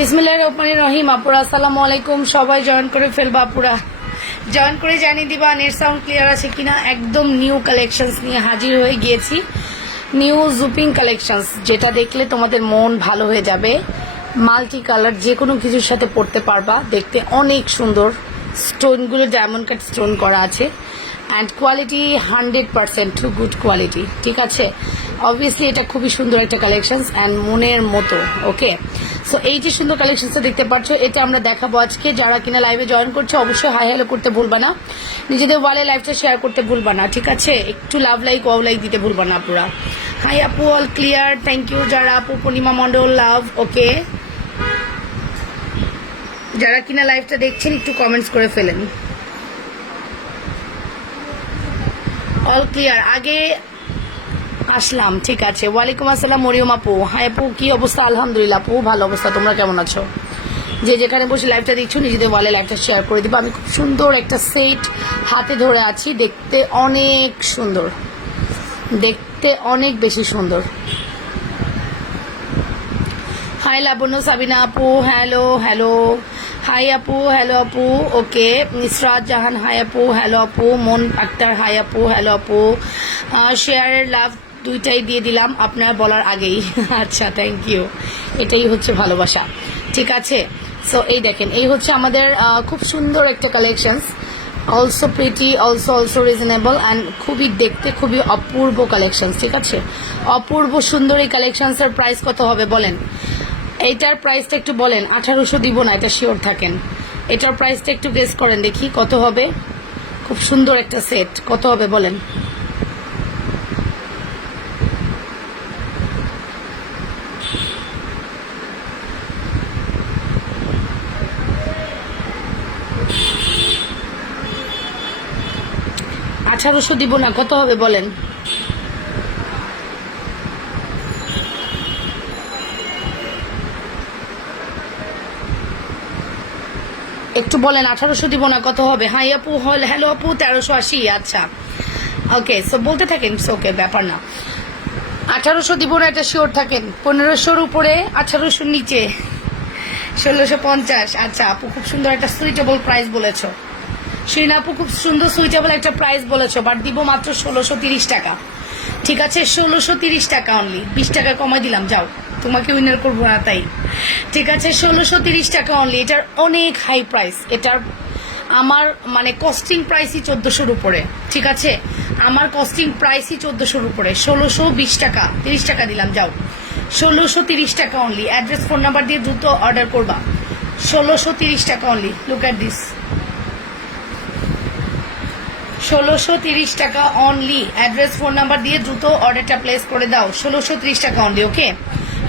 বিসমিল্লাহির রহমানির রহিম। আপুরা আসসালামু আলাইকুম। সবাই জয়েন করে ফেলবা, আপুরা জয়েন করে জানিয়ে দিবা নেট সাউন্ড ক্লিয়ার আছে কিনা। একদম নিউ কালেকশনস নিয়ে হাজির হয়ে গিয়েছি, নিউ জুপিং কালেকশনস, যেটা দেখলে তোমাদের মন ভালো হয়ে যাবে। মাল্টি কালার, যে কোনো কিছুর সাথে পরতে পারবা, দেখতে অনেক সুন্দর। স্টোনগুলো ডায়মন্ড কাট স্টোন করা আছে and quality 100% to good quality, ঠিক আছে। অবভিয়াসলি এটা খুবই সুন্দর একটা কালেকশনস অ্যান্ড মনের মতো। ওকে, সো এই যে সুন্দর কালেকশনসটা দেখতে পাচ্ছ, এটা আমরা দেখাবো আজকে। যারা কিনা লাইভে জয়েন করছে অবশ্যই হাই হ্যালো করতে ভুলবা না, নিজেদের ওয়ালে লাইভটা শেয়ার করতে ভুলবা না, ঠিক আছে। একটু লাভ লাইক ওয়াও লাইক দিতে ভুলবা না পুরা। হাই আপু, অল ক্লিয়ার, থ্যাংক ইউ। যারা আপু পূর্ণিমা মন্ডল লাভ, ওকে। যারা কিনা লাইভটা দেখছেন একটু কমেন্টস করে ফেলেন। অল ক্লিয়ার, আগে আসলাম, ঠিক আছে। ওয়ালাইকুম আসসালাম মরিয়ম আপু। হাই আপু, কি অবস্থা? আলহামদুলিল্লাহ আপু, ভালো অবস্থা। তোমরা কেমন আছো? যে যেখানে বসে লাইভটা দেখছো নিজেদের ওয়ালে লাইভটা শেয়ার করে দিবা। আমি খুব সুন্দর একটা সেট হাতে ধরে আছি, দেখতে অনেক সুন্দর, দেখতে অনেক বেশি সুন্দর। হাই লাবণ্য সাবিনা আপু, হ্যালো হ্যালো। হাই আপু, হ্যালো আপু, ওকে। ইসরাত জাহান, হাই আপু, হ্যালো আপু। মন আক্তার, হাই আপু, হ্যালো আপু। শেয়ারের লাভ দুইটাই দিয়ে দিলাম আপনার বলার আগেই। আচ্ছা, থ্যাংক ইউ। এটাই হচ্ছে ভালোবাসা, ঠিক আছে। সো এই দেখেন, এই হচ্ছে আমাদের খুব সুন্দর একটা collections, also pretty, also reasonable and খুবই দেখতে খুবই অপূর্ব কালেকশনস, ঠিক আছে। অপূর্ব সুন্দর এই কালেকশনসের প্রাইস কত হবে বলেন? এইটার প্রাইসটা একটু বলেন। 1800 দিব না, এটা শিওর থাকেন। এটার প্রাইসটা একটু গেস করেন দেখি কত হবে। খুব সুন্দর একটা সেট, কত হবে বলেন? $1800 দিব না, কত হবে বলেন? একটু বলেন, 1800 দিব না, কত হবে? হাই আপু, হ্যালো আপু, 1380। আচ্ছা, ওকে। সো বলতে থাকেন, ওকে, ব্যাপার না। 1800 দিব না, এটা শিওর থাকেন। 1500-র উপরে, 1800-র নিচে 1650। আচ্ছা আপু, খুব সুন্দর একটা সুইটেবল প্রাইস বলেছো। শিরিন আপু, খুব সুন্দর সুইটেবল একটা প্রাইস বলেছো, বাট দিব মাত্র 1630 টাকা, ঠিক আছে। 1630 টাকা অনলি, 20 টাকা কমাই দিলাম, যাও, তোমাকে উইনার করবো না তাই, ঠিক আছে। 1630 টাকা অনলি। এটার অনেক হাই প্রাইস। এটার আমার মানে কস্টিং প্রাইসই 1400-র উপরে, ঠিক আছে। আমার কস্টিং প্রাইসই 1400-র উপরে। 1620 টাকা, 30 টাকা দিলাম, যাও। 1630 টাকা অনলি। অ্যাড্রেস ফোন নাম্বার দিয়ে দ্রুত অর্ডার করবা। 1630 টাকা অনলি। লুক অ্যাট দিস, 1630 টাকা অনলি। অ্যাড্রেস ফোন নাম্বার দিয়ে দ্রুত অর্ডারটা প্লেস করে দাও। 1630 টাকা অনলি, ওকে।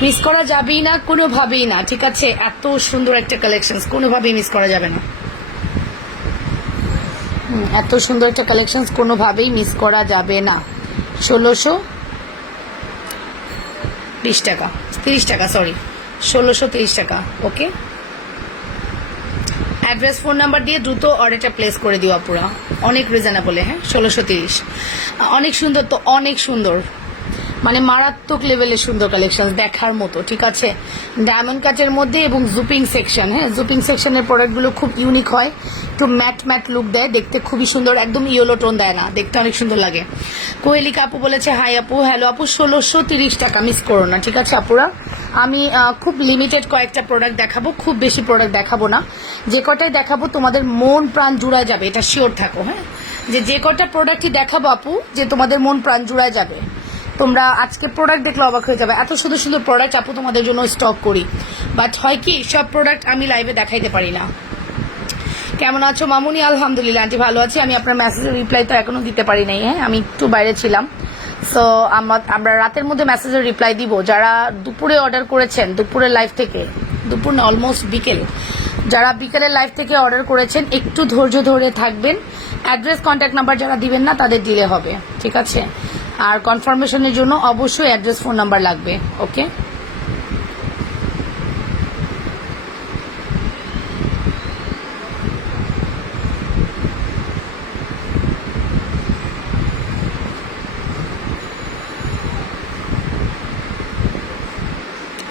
মিস করা যাবেই না, কোনোভাবেই না, ঠিক আছে। এত সুন্দর একটা কালেকশন কোনোভাবেই মিস করা যাবে না। এত সুন্দর একটা কালেকশন কোনোভাবেই মিস করা যাবে না। 1630 টাকা, 30 টাকা, সরি, 1630 টাকা, ওকে। অ্যাড্রেস ফোন নাম্বার দিয়ে দ্রুত অর্ডারটা প্লেস করে দিও আপুরা, অনেক রিজনেবল। হ্যাঁ, 1630, অনেক সুন্দর তো, অনেক সুন্দর, মানে মারাত্মক লেভেলের সুন্দর কালেকশন, দেখার মতো, ঠিক আছে। ডায়মন্ড কাটের মধ্যে এবং জুপিং সেকশন। হ্যাঁ, জুপিং সেকশনের প্রোডাক্টগুলো খুব ইউনিক হয়, একটু ম্যাট ম্যাট লুক দেয়, দেখতে খুবই সুন্দর, একদম ইয়েলো টোন দেয় না, দেখতে অনেক সুন্দর লাগে। কোয়েলিকা আপু বলেছে হাই আপু, হ্যালো আপু। 1630 টাকা, মিস করো না, ঠিক আছে আপুরা। আমি খুব লিমিটেড কয়েকটা প্রোডাক্ট দেখাবো, খুব বেশি প্রোডাক্ট দেখাবো না। যে কটাই দেখাবো তোমাদের মন প্রাণ জুড়ায় যাবে, এটা শিওর থাকো। হ্যাঁ, যে কটা প্রোডাক্টই দেখাবো আপু, যে তোমাদের মন প্রাণ জুড়ায় যাবে। তোমরা আজকে প্রোডাক্ট দেখলে অবাক হয়ে যাবে, এত সুন্দর সুন্দর প্রোডাক্ট আপু তোমাদের জন্য স্টক করি, বাট হয় কি সব প্রোডাক্ট আমি লাইভে দেখাইতে পারি না। কেমন আছো মামুনি? আলহামদুলিল্লাহ আন্টি, ভালো আছি। আমি আপনার মেসেজের রিপ্লাই তো এখনো দিতে পারি নাই। হ্যাঁ, আমি একটু বাইরে ছিলাম। সো আমরা রাতের মধ্যে মেসেজের রিপ্লাই দিব। যারা দুপুরে অর্ডার করেছেন, দুপুরের লাইভ থেকে, দুপুর না, অলমোস্ট বিকেল, যারা বিকেলের লাইভ থেকে অর্ডার করেছেন একটু ধৈর্য ধরে থাকবেন। অ্যাড্রেস কন্ট্যাক্ট নাম্বার যারা দিবেন না তাদের দিলে হবে, ঠিক আছে। আর কনফার্মেশনের জন্য অবশ্যই অ্যাড্রেস ফোন নাম্বার লাগবে, ওকে।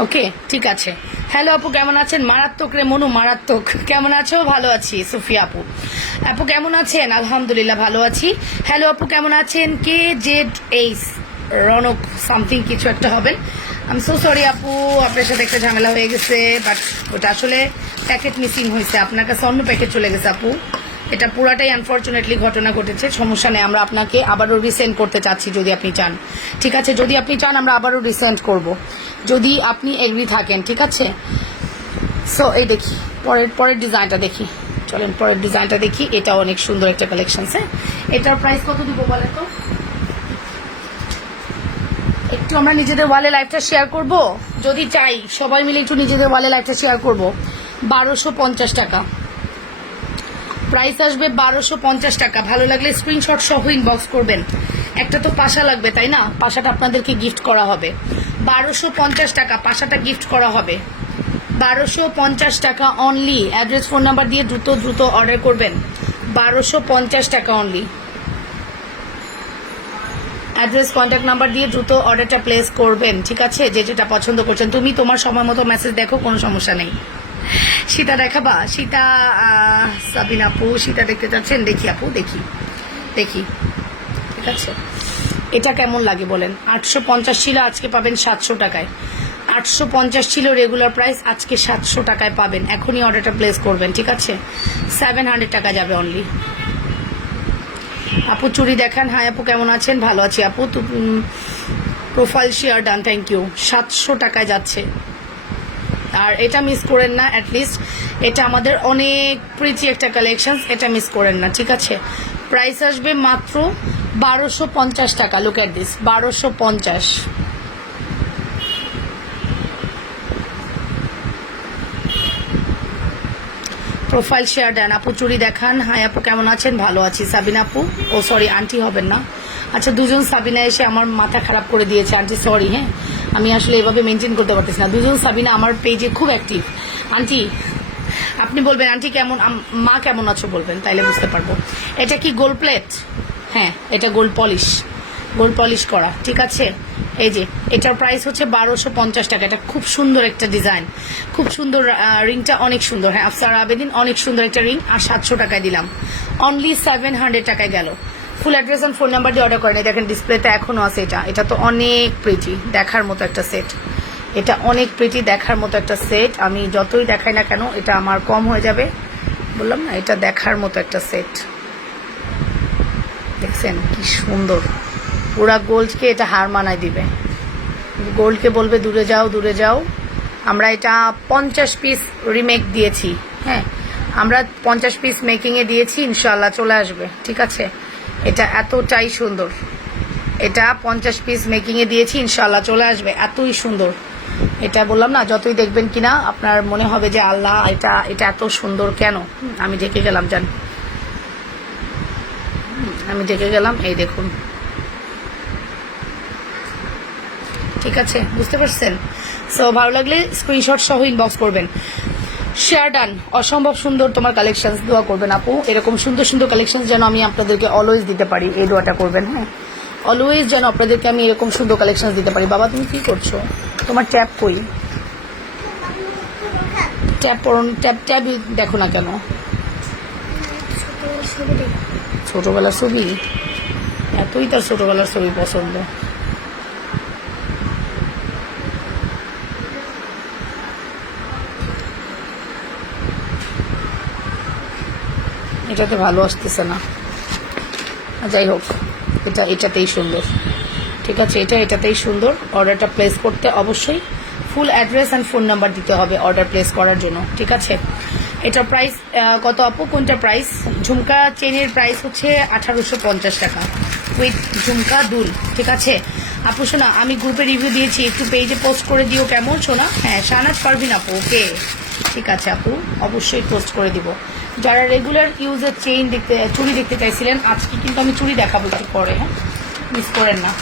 ওকে, ঠিক আছে। হ্যালো আপু, কেমন আছেন? মারাত্মক রে মনু, মারাত্মক। কেমন আছো? ভালো আছি। সুফিয়া আপু, আপু কেমন আছেন? আলহামদুলিল্লাহ ভালো আছি। হ্যালো আপু, কেমন আছেন? কে জেড এইস রনক সামথিং কিছু একটা হবেন। আমি সো সরি আপু, আপনার সাথে একটা ঝামেলা হয়ে গেছে, বাট ওটা আসলে প্যাকেট মিসিং হয়েছে, আপনার কাছে অন্য প্যাকেট চলে গেছে আপু। এটা পুরাটাই আনফর্চুনেটলি ঘটনা ঘটেছে, সমস্যা নেই। আমরা আপনাকে আবারও রিসেন্ড করতে চাচ্ছি যদি আপনি চান। ঠিক আছে, যদি আপনি চান আমরা আবারও রিসেন্ড করব, যদি আপনি এগ্রি থাকেন। ঠিক আছে, সো এই দেখি পরের ডিজাইনটা দেখি। চলেন পরের ডিজাইনটা দেখি। এটা অনেক সুন্দর একটা কালেকশন। হ্যাঁ, এটার প্রাইস কত দিব বলে তো? একটু আমরা নিজেদের ওয়ালে লাইভটা শেয়ার করব, যদি চাই সবাই মিলে একটু নিজেদের ওয়ালে লাইভটা শেয়ার করব। 1250 টাকা প্রাইস আসবে, 1250 টাকা। ভালো লাগলে স্ক্রিনশট সহ ইনবক্স করবেন। একটা তো পাশা লাগবে, তাই না? পাশাটা আপনাদেরকে গিফট করা হবে। 1250 টাকা পাশাটা গিফট করা হবে। 1250 টাকা অনলি। অ্যাড্রেস ফোন নাম্বার দিয়ে দ্রুত অর্ডার করবেন। 1250 টাকা অনলি। অ্যাড্রেস কন্ট্যাক্ট নাম্বার দিয়ে দ্রুত অর্ডারটা প্লেস করবেন। ঠিক আছে, যে যেটা পছন্দ করছেন। তুমি তোমার সময় মতো মেসেজ দেখো, কোনো সমস্যা নেই। সীতা দেখাবা? সীতা, সাবিনা আপু সীতা দেখতে চাচ্ছেন? দেখি আপু, দেখি। ঠিক আছে, এটা কেমন লাগে বলেন? 850 ছিল, আজকে পাবেন 700 টাকায়। 850 ছিল রেগুলার প্রাইস, আজকে 700 টাকায় পাবেন। এখনই অর্ডারটা প্লেস করবেন। ঠিক আছে, 700 টাকা যাবে অনলি। আপু চুড়ি দেখান। হাই আপু, কেমন আছেন? ভালো আছি আপু। Profile share done, thank you. 700 টাকায় যাচ্ছে, আর এটা মিস করেন না। অ্যাটলিস্ট এটা আমাদের অনেক প্রিটি একটা কালেকশন, এটা মিস করেন না। ঠিক আছে, প্রাইস আসবে মাত্র 1250 টাকা। Look at this, 1250। Profile share দেন। আপু চুড়ি দেখান। হাই আপু, কেমন আছেন? ভালো আছি। সাবিনা আপু, ও সরি আন্টি হবেন না। আচ্ছা, দুজন সাবিনা এসে আমার মাথা খারাপ করে দিয়েছে। আন্টি সরি, হ্যাঁ আমি আসলে এভাবে মেনটেন করতে পারতেছি না। দুজন সাবিনা আমার পেজে খুব অ্যাক্টিভ। আন্টি আপনি বলবেন আন্টি কেমন, মা কেমন আছো বলবেন, তাইলে বুঝতে পারবো। এটা কি গোল্ড প্লেট? হ্যাঁ, এটা গোল্ড পলিশ করা। ঠিক আছে, এই যে এটার প্রাইস হচ্ছে 1250 টাকা। এটা খুব সুন্দর একটা ডিজাইন, খুব সুন্দর। রিংটা অনেক সুন্দর। হ্যাঁ, আফসার আবেদিন, অনেক সুন্দর একটা রিং। আর 700 টাকায় দিলাম, অনলি 700 টাকায় গেল। Full address and phone number দিয়ে অর্ডার করেন। দেখেন ডিসপ্লেতে এখনো আছে। এটা তো অনেক প্রিটি, দেখার মতো একটা সেট। এটা অনেক প্রিটি, দেখার মতো একটা সেট। আমি যতই দেখাই না কেন এটা আমার কম হয়ে যাবে, বললাম না। এটা দেখার মতো একটা সেট। দেখছেন কি সুন্দর, পুরা গোল্ডকে এটা হার মানায় দিবে। গোল্ডকে বলবে দূরে যাও। আমরা এটা 50 পিস রিমেক দিয়েছি। হ্যাঁ, আমরা 50 পিস মেকিংয়ে দিয়েছি, ইনশাল্লাহ চলে আসবে। ঠিক আছে, এটা এতটাই সুন্দর। এটা 50 পিস মেকিংয়ে দিয়েছি, ইনশাল্লাহ চলে আসবে। এতই সুন্দর। এটা বললাম না, যতই দেখবেন কিনা আপনার মনে হবে যে আল্লাহ এটা এত সুন্দর কেন। আমি ঢেকে গেলাম, জান, আমি ঢেকে গেলাম। এই দেখুন, ঠিক আছে, বুঝতে পারছেন? সো ভালো লাগলে স্ক্রিনশট সহ ইনবক্স করবেন। Share done. অসম্ভব সুন্দর তোমার কালেকশন, দোয়া করবেন আপু এরকম সুন্দর কালেকশন যেন আমি আপনাদেরকে অলওয়েজ দিতে পারি, এই দোয়াটা করবেন। হ্যাঁ, অলওয়েজ যেন আপনাদেরকে আমি এরকম সুন্দর কালেকশন দিতে পারি। বাবা তুমি কি করছো? তোমার ট্যাব কই? ট্যাব দেখো না কেন? ছোটবেলার ছবি? এতই তার ছোটবেলার ছবি পছন্দ। এটাতে ভালো আসতেছে না, যাই হোক, এটাতেই সুন্দর। ঠিক আছে, এটাতেই সুন্দর। অর্ডারটা প্লেস করতে অবশ্যই full address and phone number দিতে হবে অর্ডার প্লেস করার জন্য। ঠিক আছে, এটার প্রাইস কত আপু? কোনটা প্রাইস? ঝুমকা চেনের প্রাইস হচ্ছে 1850 টাকা উইথ ঝুমকা দুল। ঠিক আছে আপু, শোনা আমি গ্রুপে রিভিউ দিয়েছি, একটু পেজে পোস্ট করে দিও কেমন শোনা? হ্যাঁ, শাহনাজ পারভিন আপু, ওকে ঠিক আছে আপু, অবশ্যই পোস্ট করে দিব। যারা রেগুলার ইউজের চুড়ি দেখতে চাইছিলেন, আজকে কিন্তু আমি চুড়ি দেখাবো একটু পরে। হ্যাঁ, মিস করেন না,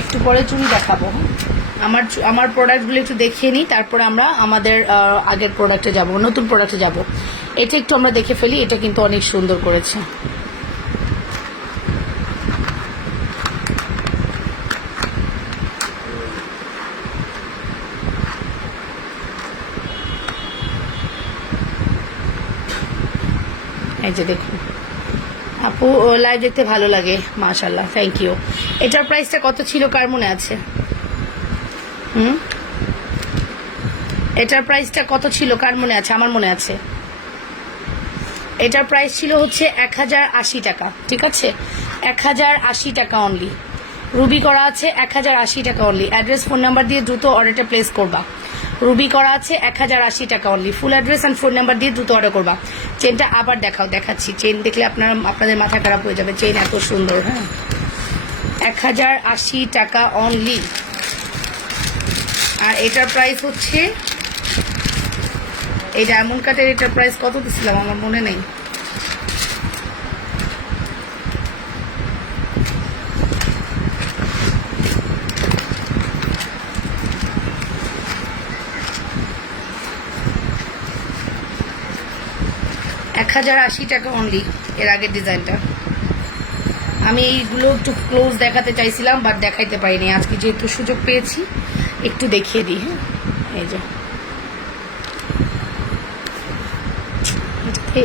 একটু পরে চুড়ি দেখাবো। আমার প্রোডাক্টগুলো একটু দেখিয়ে নিই, তারপরে আমরা আমাদের আগের প্রোডাক্টে যাব, নতুন প্রোডাক্টে যাব। এটা একটু আমরা দেখে ফেলি, এটা কিন্তু অনেক সুন্দর করেছে। এই যে দেখুন আপু, লাইভ দেখতে ভালো লাগে, মাশাআল্লাহ, থ্যাংক ইউ। এটার প্রাইসটা কত ছিল কার মনে আছে? এটার প্রাইসটা কত ছিল কার মনে আছে? আমার মনে আছে। এটার প্রাইস ছিল হচ্ছে 1080 টাকা, ঠিক আছে, 1080 টাকা অনলি। রুবি করা আছে 1080 টাকা অনলি। অ্যাড্রেস ফোন নাম্বার দিয়ে দ্রুত অর্ডারটা প্লেস করবা। রুবি করা আছে 1080 টাকা only. Full address and phone number দিয়ে দ্রুত অর্ডার করবা। চেনটা আবার দেখাচ্ছি, চেন দেখলে আপনাদের মাথা খারাপ হয়ে যাবে, চেন এত সুন্দর। হ্যাঁ, 1080 টাকা অনলি। আর এটার প্রাইস হচ্ছে, এই ডায়মন্ড কাটের এটার প্রাইস কত দিছিলাম আমার মনে নেই। $1080 টাকা অনলি এর আগের ডিজাইনটা। আমি এইগুলো একটু ক্লোজ দেখাতে চাইছিলাম, বাট দেখাইতে পারিনি। আজকে যেহেতু সুযোগ পেয়েছি একটু দেখিয়ে দিই। হ্যাঁ, এই যে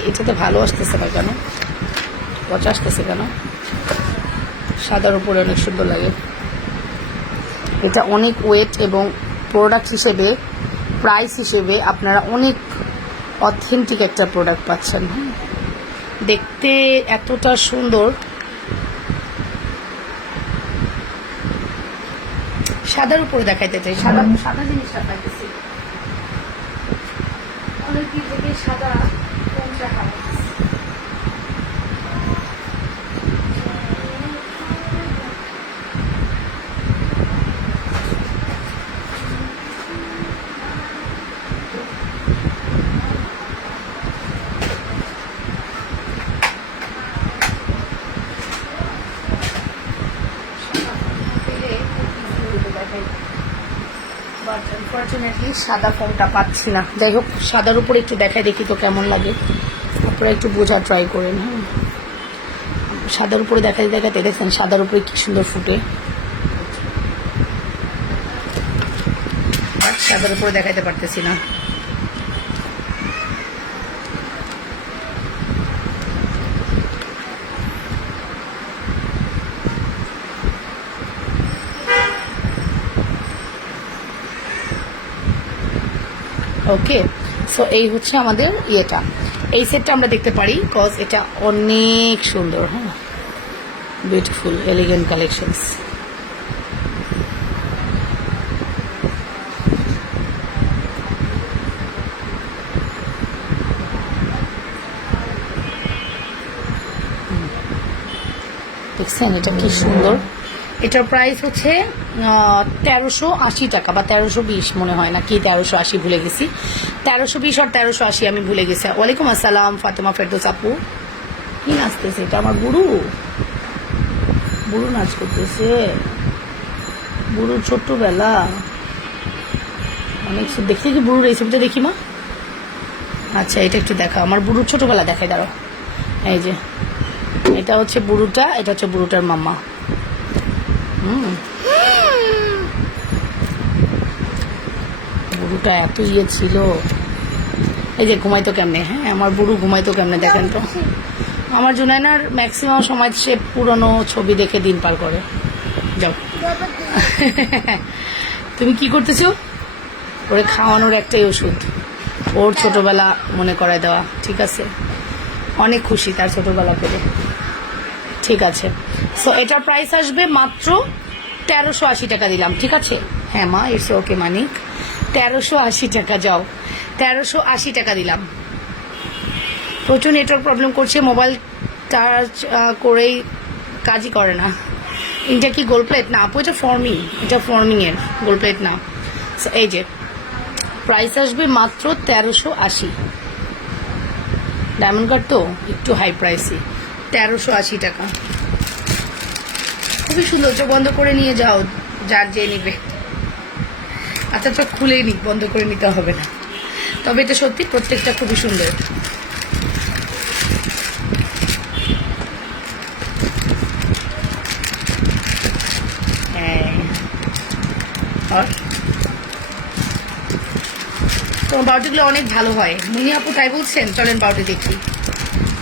এটাতে ভালো আসতেছে না কেন, পচা আসতেছে কেন? সাদার উপরে অনেক সুন্দর লাগে। এটা অনেক ওয়েট এবং প্রোডাক্ট হিসেবে, প্রাইস হিসেবে আপনারা অনেক অথেন্টিক একটা প্রোডাক্ট পাচ্ছেন। হ্যাঁ, দেখতে এতটা সুন্দর। সাদার উপরে দেখাইতে চাই, সাদা জিনিসটা পাইতেছি অনেক দিন থেকে, সাদা কোনটা হয়। বাট আনফর্চুনেটলি সাদা ফোনটা পাচ্ছি না। যাই হোক, সাদার উপরে একটু দেখাই দেখি তো কেমন লাগে, আপনারা একটু বোঝার ট্রাই করেন। হ্যাঁ, সাদার উপরে দেখাতে দেখছেন সাদার উপরে কি সুন্দর ফুটে, বাট সাদার উপরে দেখাইতে পারতেছি না। ওকে, সো এই হচ্ছে আমাদের ইয়েটা। এই সেটটা আমরা দেখতে পারি, কজ এটা অনেক সুন্দর। হ্যাঁ, বিউটিফুল এলিগেন্ট কালেকশনস। দেখছেন এটা কি সুন্দর। এটার প্রাইস হচ্ছে 1380 টাকা বা 1320 মনে হয়, না কি 1380 ভুলে গেছি। 1320 আর 1380 আমি ভুলে গেছি। ওয়ালাইকুম আসসালাম ফাতেমা ফেরদৌস আপু। কি নাচতেছে এটা? আমার বুড়ু নাচ করতেছে। বুড়ুর ছোট্টবেলা অনেক দেখি কি বুড়ুর এই ছবিটা দেখি মা। আচ্ছা, এটা একটু দেখা, আমার বুড়ুর ছোটবেলা দেখাই, দাঁড়াও। এই যে এটা হচ্ছে বুড়ুটা, এটা হচ্ছে বুড়ুটার মামা। বুড়ুটা এত ইয়ে ছিল। এই যে ঘুমাইতো কেমনে। হ্যাঁ, আমার বুড়ু ঘুমাইতো কেমনে দেখেন তো। আমার জুনায়নার ম্যাক্সিমাম সময় সে পুরনো ছবি দেখে দিন পার করে। যাও তুমি কি করতেছো? ওরে খাওয়ানোর একটাই ওষুধ, ওর ছোটবেলা মনে করায় দেওয়া। ঠিক আছে, অনেক খুশি তার ছোটবেলা পেলে। ঠিক আছে, সো এটার প্রাইস আসবে মাত্র 1380 টাকা দিলাম। ঠিক আছে, হ্যাঁ মা, ইটস ওকে মানিক, 1380 টাকা। যাও, 1380 টাকা দিলাম। প্রচুর নেটওয়ার্ক প্রবলেম করছে, মোবাইল চার্জ করেই কাজই করে না। এটা কি গোল্ড প্লেট? না আপু, এটা ফর্মিং, এটা ফর্মিংয়ের, গোল্ড প্লেট না। এই যে প্রাইস আসবে মাত্র 1380। ডায়মন্ড কাট তো একটু হাই প্রাইসই, 1380 টাকা। খুবই সুন্দর। চোখ বন্ধ করে নিয়ে যাও, যার যে নিবে। আচ্ছা, চোখ খুলেই নি, বন্ধ করে নিতে হবে না। তবে এটা সত্যি প্রত্যেকটা খুবই সুন্দর। তোমার বাউটিগুলো অনেক ভালো হয়। মুনি আপু তাই বলছেন? চলেন বাউটি দেখি।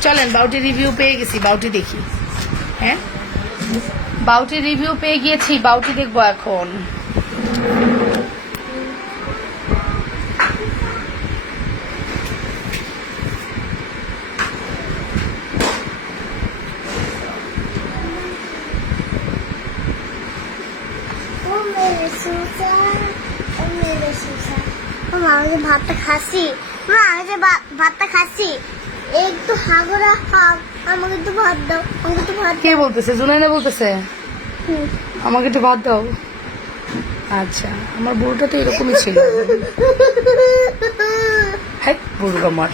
চলেন বাউটি রিভিউ পেয়ে গেছি, বাউটি দেখি। হ্যাঁ বাউটি রিভিউ পেয়ে গিয়েছি, বাউটি দেখবো এখন। ভাতটা খাচ্ছি, ভাতটা খাচ্ছি, একটু হাগরা হাগ, আমাকে একটু ভাত দাও, আমাকে একটু ভাত। কে বলতেছে? জুনাইনা বলতেছে আমাকে একটু ভাত দাও। আচ্ছা, আমার বুড়োটা তো এরকমই ছিল। হ্যাঁ বুড়ো আমার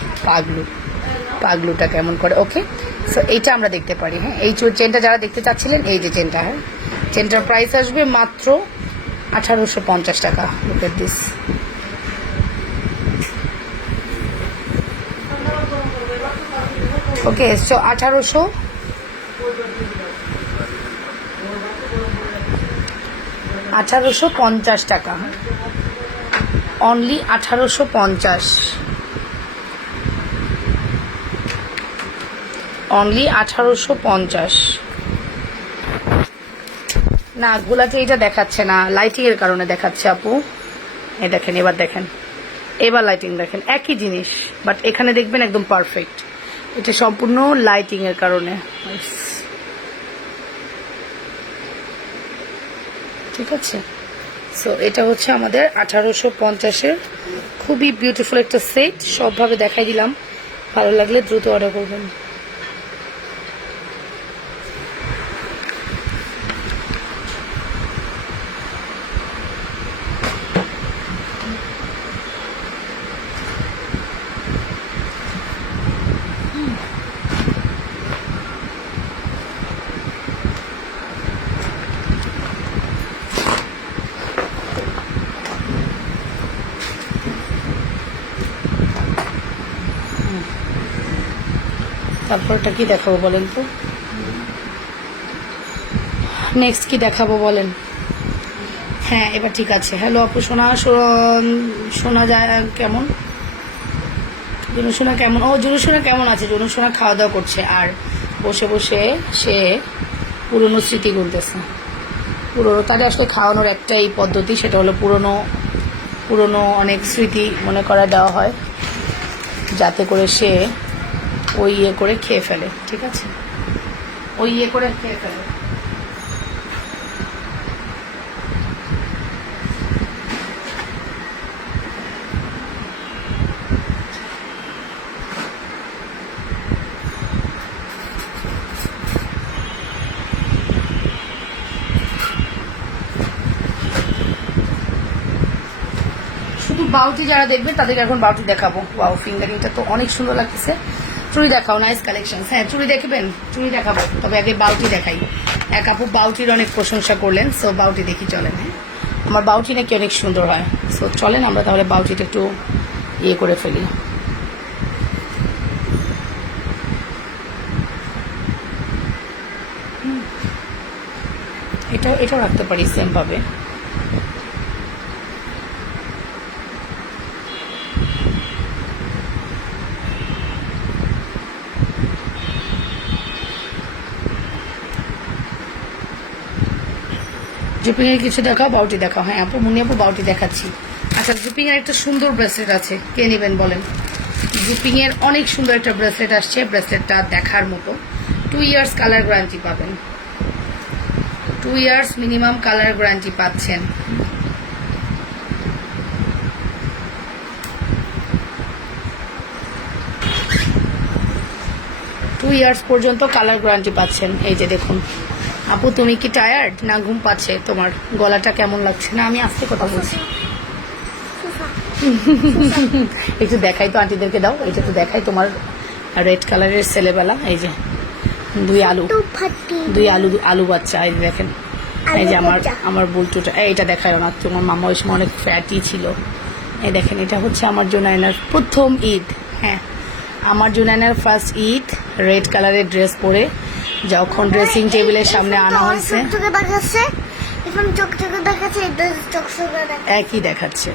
পাগলুটা কেমন করে। ওকে, সো এইটা আমরা দেখতে পারি। হ্যাঁ এই চেনটা যারা দেখতে চাচ্ছিলেন, এই যে চেনটা, হ্যাঁ চেনটার প্রাইস আসবে মাত্র 1850 টাকা। Look at this. Okay, so 1850 টাকা, অনলি 1850, অনলি 1850। না গোলাতে এটা দেখাচ্ছে না, লাইটিং এর কারণে দেখাচ্ছে আপু। এই দেখেন, এবার দেখেন, এবার লাইটিং দেখেন, একই জিনিস বাট এখানে দেখবেন একদম পারফেক্ট। এটা সম্পূর্ণ লাইটিং এর কারণে। ঠিক আছে, সো এটা হচ্ছে আমাদের 1850-এর খুবই বিউটিফুল একটা সেট। সবভাবে দেখাই দিলাম, ভালো লাগলে দ্রুত অর্ডার করবেন। তারপরটা কি দেখাবো বলেন তো? নেক্সট কি দেখাবো বলেন? হ্যাঁ এবার ঠিক আছে। হ্যালো আপু, শোনা যায় কেমন? জুনুসোনা কেমন? ও জুনুসোনা কেমন আছে? জুনুসোনা খাওয়া দাওয়া করছে আর বসে বসে সে পুরনো স্মৃতি গুনতেছে। পুরনো, তাদের আসলে খাওয়ানোর একটাই পদ্ধতি, সেটা হলো পুরনো অনেক স্মৃতি মনে করা দেওয়া হয়, যাতে করে সে ওই ইয়ে করে খেয়ে ফেলে। ঠিক আছে, ওই ইয়ে করে খেয়ে ফেলে। শুধু বাউটি যারা দেখবে তাদেরকে এখন বাউটি দেখাবো। ওয়াও, ফিঙ্গারিংটা তো অনেক সুন্দর লাগতেছে। চুড়ি দেখাও, নাইস কালেকশন। হ্যাঁ চুড়ি দেখবেন, চুড়ি দেখাবো, তবে আগে বাউটি দেখাই। এক আপু বাউটির অনেক প্রশংসা করলেন, সো বাউটি দেখি চলেন। হ্যাঁ আমার বাউটি নাকি অনেক সুন্দর হয়, সো চলেন আমরা তাহলে বাউটিটা একটু ইয়ে করে ফেলি। এটাও রাখতে পারি সেম ভাবে। জুপিং এর কিছু দেখাও, বাউটি দেখাও। হ্যাঁ আপু, মুনি আপু বাউটি দেখাচ্ছি। আচ্ছা, জুপিং এর একটা সুন্দর ব্রেসলেট আছে, কে নেবেন বলেন? জুপিং এর অনেক সুন্দর একটা ব্রেসলেট আসছে, ব্রেসলেটটা দেখার মতো। 2 ইয়ার্স কালার গ্যারান্টি পাবেন, 2 ইয়ার্স মিনিমাম কালার গ্যারান্টি পাচ্ছেন। টু ইয়ার্স পর্যন্ত কালার গ্যারান্টি পাচ্ছেন। এই যে দেখুন আপু, তুমি কি টায়ার্ড না ঘুম পাচ্ছে তোমার? গলাটা কেমন লাগছে? না আমি আস্তে কথা বলছি। একটু দেখাই তো, আন্টিদেরকে দাও, এটা তো দেখাই তোমার রেড কালারের ছেলেবেলা। এই যে দুই আলু বাচ্চা, এই দেখেন। এই যে আমার বুলটুটা, এইটা দেখায় না, তোমার মামা ওই সময় অনেক ফ্যাটি ছিল। এই দেখেন, এটা হচ্ছে আমার জুনাইনার প্রথম ঈদ। হ্যাঁ আমার জুনাইনার ফার্স্ট ঈদ, রেড কালারের ড্রেস পরে যখন ড্রেসিং টেবিলের সামনে আনা হয়েছে, একই দেখাচ্ছে।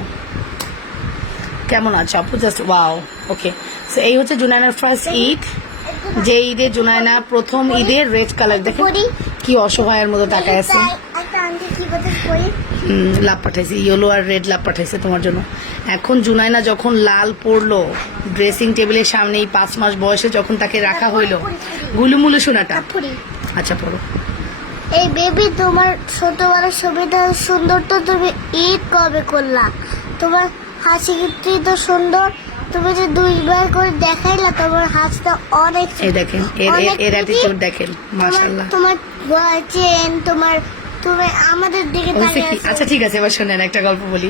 কেমন আছে আপু? Just wow. ওকে, সো এই হচ্ছে জুনাইনার ফার্স্ট ঈদ। যে ঈদে জুনায়না প্রথম ঈদের রেড কালার দেখে পরি কি অসহায়ের মতো তাকায় আছে। একটা আন্টি কি বলতে পরি লাভ পাঠাইছে, ইয়েলো আর রেড লাভ পাঠাইছে তোমার জন্য। এখন জুনায়না যখন লাল পরলো ড্রেসিং টেবিলের সামনে, 5 মাস বয়সে যখন তাকে রাখা হইলো, গুলুমুলু সোনাটা। পরি আচ্ছা পড়ো। এই বেবি তোমার ছোটবেলার ছবিটা সুন্দর, তো তুমি ঈদ কবে করলা? তোমার হাসি কিন্তু তো সুন্দর, তুমি যে 2 বার করে দেখাইলা তোমার হাসিটা অনেক এই দেখেন এর অ্যাটিটিউড দেখেন, মাশাআল্লাহ। তোমার চেন তোমার তুমি আমাদের দিকে তাকিয়ে আছো। আচ্ছা ঠিক আছে, এবার শোনেন একটা গল্প বলি।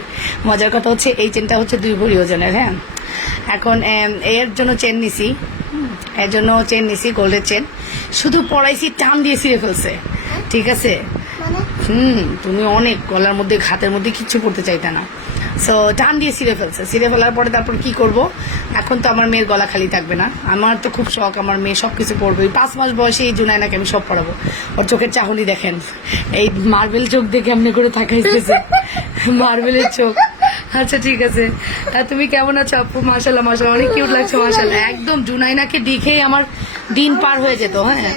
মজার কথা হচ্ছে এই চেনটা হচ্ছে 2 ভরি ওজনের। হ্যাঁ, এখন এর জন্য চেন নিছি, এর জন্য চেন নিছি, গোল্ডের চেন। শুধু পড়াইছি, টান দিয়ে ছিঁড়ে ফেলছে। ঠিক আছে, মানে তুমি অনেক গলার মধ্যে হাতের মধ্যে কিচ্ছু পড়তে চাইতে না, সো টান দিয়ে ছিঁড়ে ফেলছে। ছিঁড়ে ফেলার পরে তারপর কি করব? এখন তো আমার মেয়ের গলা খালি থাকবে না, আমার তো খুব শখ আমার মেয়ে সবকিছু পড়বে। 5 মাস বয়সে এই জুনায়নাকে আমি সব পড়াবো। ওর চোখের চাহনি দেখেন, এই মার্বেল চোখ দেখে এমনি করে তাকাইতেছে, মার্বেলের চোখ। আচ্ছা ঠিক আছে, তুমি কেমন আছো আপু? মাশাআল্লাহ মাশাআল্লাহ, অনেক কিউট লাগছে মাশাআল্লাহ। একদম জুনায়নাকে দেখেই আমার দিন পার হয়ে যেত। হ্যাঁ,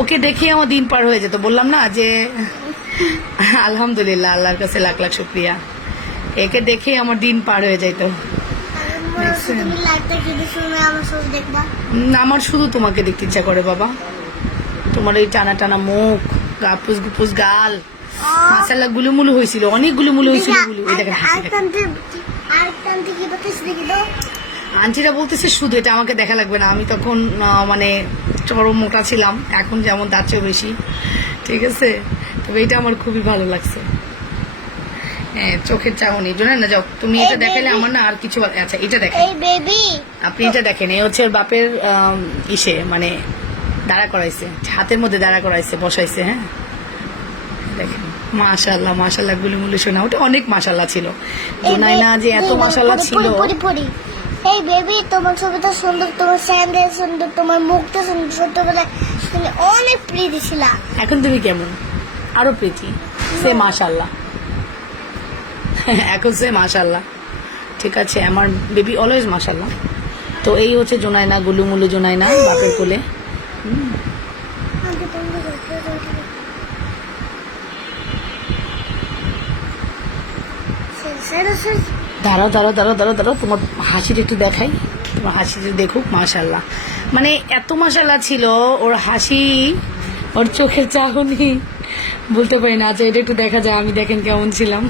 ওকে দেখেই আমার দিন পার হয়ে যেত। বললাম না যে আলহামদুলিল্লাহ, আল্লাহর কাছে লাখ লাখ শুকরিয়া, একে দেখেই আমার দিন পার হয়ে যেত। তুমি লাইটটা কিনে শুনে আমার সব দেখবা। আমার শুধু তোমাকে দেখতে ইচ্ছা করে বাবা, তোমার এই টানা টানা মুখ, গাপুস গুপুস গাল, মাশাআল্লাহ গুলুমুলু হয়েছিল, অনেক গুলুমুলু হয়েছিল। এই দেখেন হাসি দেখেন। আরেকটা আন্টি কি বলতেছে দেখি তো। আন্টিরা বলতেছে শুধু এটা আমাকে দেখা লাগবে না, আমি তখন মানে চরম মোটা ছিলাম, এখন যেমন তার চেয়েও বেশি। ঠিক আছে, তবে এটা আমার খুবই ভালো লাগছে। হ্যাঁ, চোখের চাহনি জন্য না, যাও তুমি এটা দেখালে আমার না আর কিছু। আচ্ছা এটা দেখেন, এই বেবি আপনি এটা দেখেন, এই হচ্ছে ওর বাপের ইসে মানে দাঁড়া করাইছে, হাতের মধ্যে দাঁড়া করাইছে, বসাইছে। হ্যাঁ দেখেন, মাশাআল্লাহ মাশাআল্লাহ গুলুমুলু সোনা, ওটা অনেক মাশাআল্লাহ ছিল। জুনায়না যে এত মাশাআল্লাহ ছিল। পরি এই বেবি তোমার ছবিটা সুন্দর, তোমার স্যান্ডেল সুন্দর, তোমার মুখটা সুন্দর, ছোটবেলায় তুমি অনেক প্রিটি ছিলা। এখন তুমি কেমন? আরো প্রীতি, সে মাশাআল্লাহ, এখন সে মাশাআল্লাহ। ঠিক আছে, আমার বেবি অলওয়েজ মাশাআল্লাহ। তো এই হচ্ছে জুনায়না, গুলুমুলু জুনায়না বাপের কোলে। দাঁড়াও দাঁড়াও দাঁড়াও দাঁড়াও দাঁড়াও, তোমার হাসিটা একটু দেখাই, তোমার হাসিটা দেখুক। মাশাআল্লাহ, মানে এত মাশাআল্লাহ ছিল ওর হাসি, ওর চোখের চাহনি বলতে পারি না। আচ্ছা এটা একটু দেখা যায়, আমি দেখেন কেমন ছিলাম।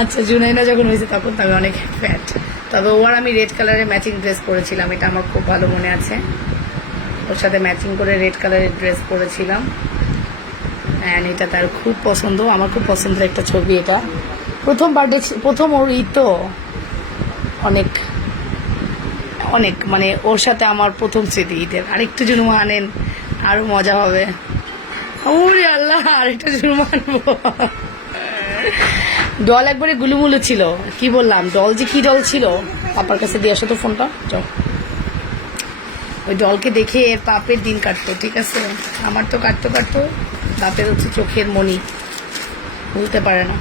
আচ্ছা জুনায়না যখন হয়েছে তখন তো আমি অনেক ফ্যাট, তবে ওর আমি রেড কালারের ম্যাচিং ড্রেস পরেছিলাম, এটা আমার খুব ভালো মনে আছে। ওর সাথে ম্যাচিং করে রেড কালারের ড্রেস পরেছিলাম, অ্যান্ড এটা তার খুব পছন্দ, আমার খুব পছন্দের একটা ছবি। এটা প্রথম বার্থডে, প্রথম ওর ঈদ তো অনেক অনেক মানে ওর সাথে আমার প্রথম স্মৃতি ঈদের। আরেকটু জুনুমা আনেন, আরো মজা হবে। ওরে আল্লাহ, আরেকটা জুনুমা আনবো। ডল একবারে গুলুমুলু ছিল, কি বললাম, ডল যে কি ডল ছিল। পাপার কাছে দিয়ে আসো তো ফোনটা, যাও। ওই ডলকে দেখে এর পাপের দিন কাটতো। ঠিক আছে, আমার তো কাটতো কাটতো, বাপের হচ্ছে চোখের মণি, বলতে পারে না।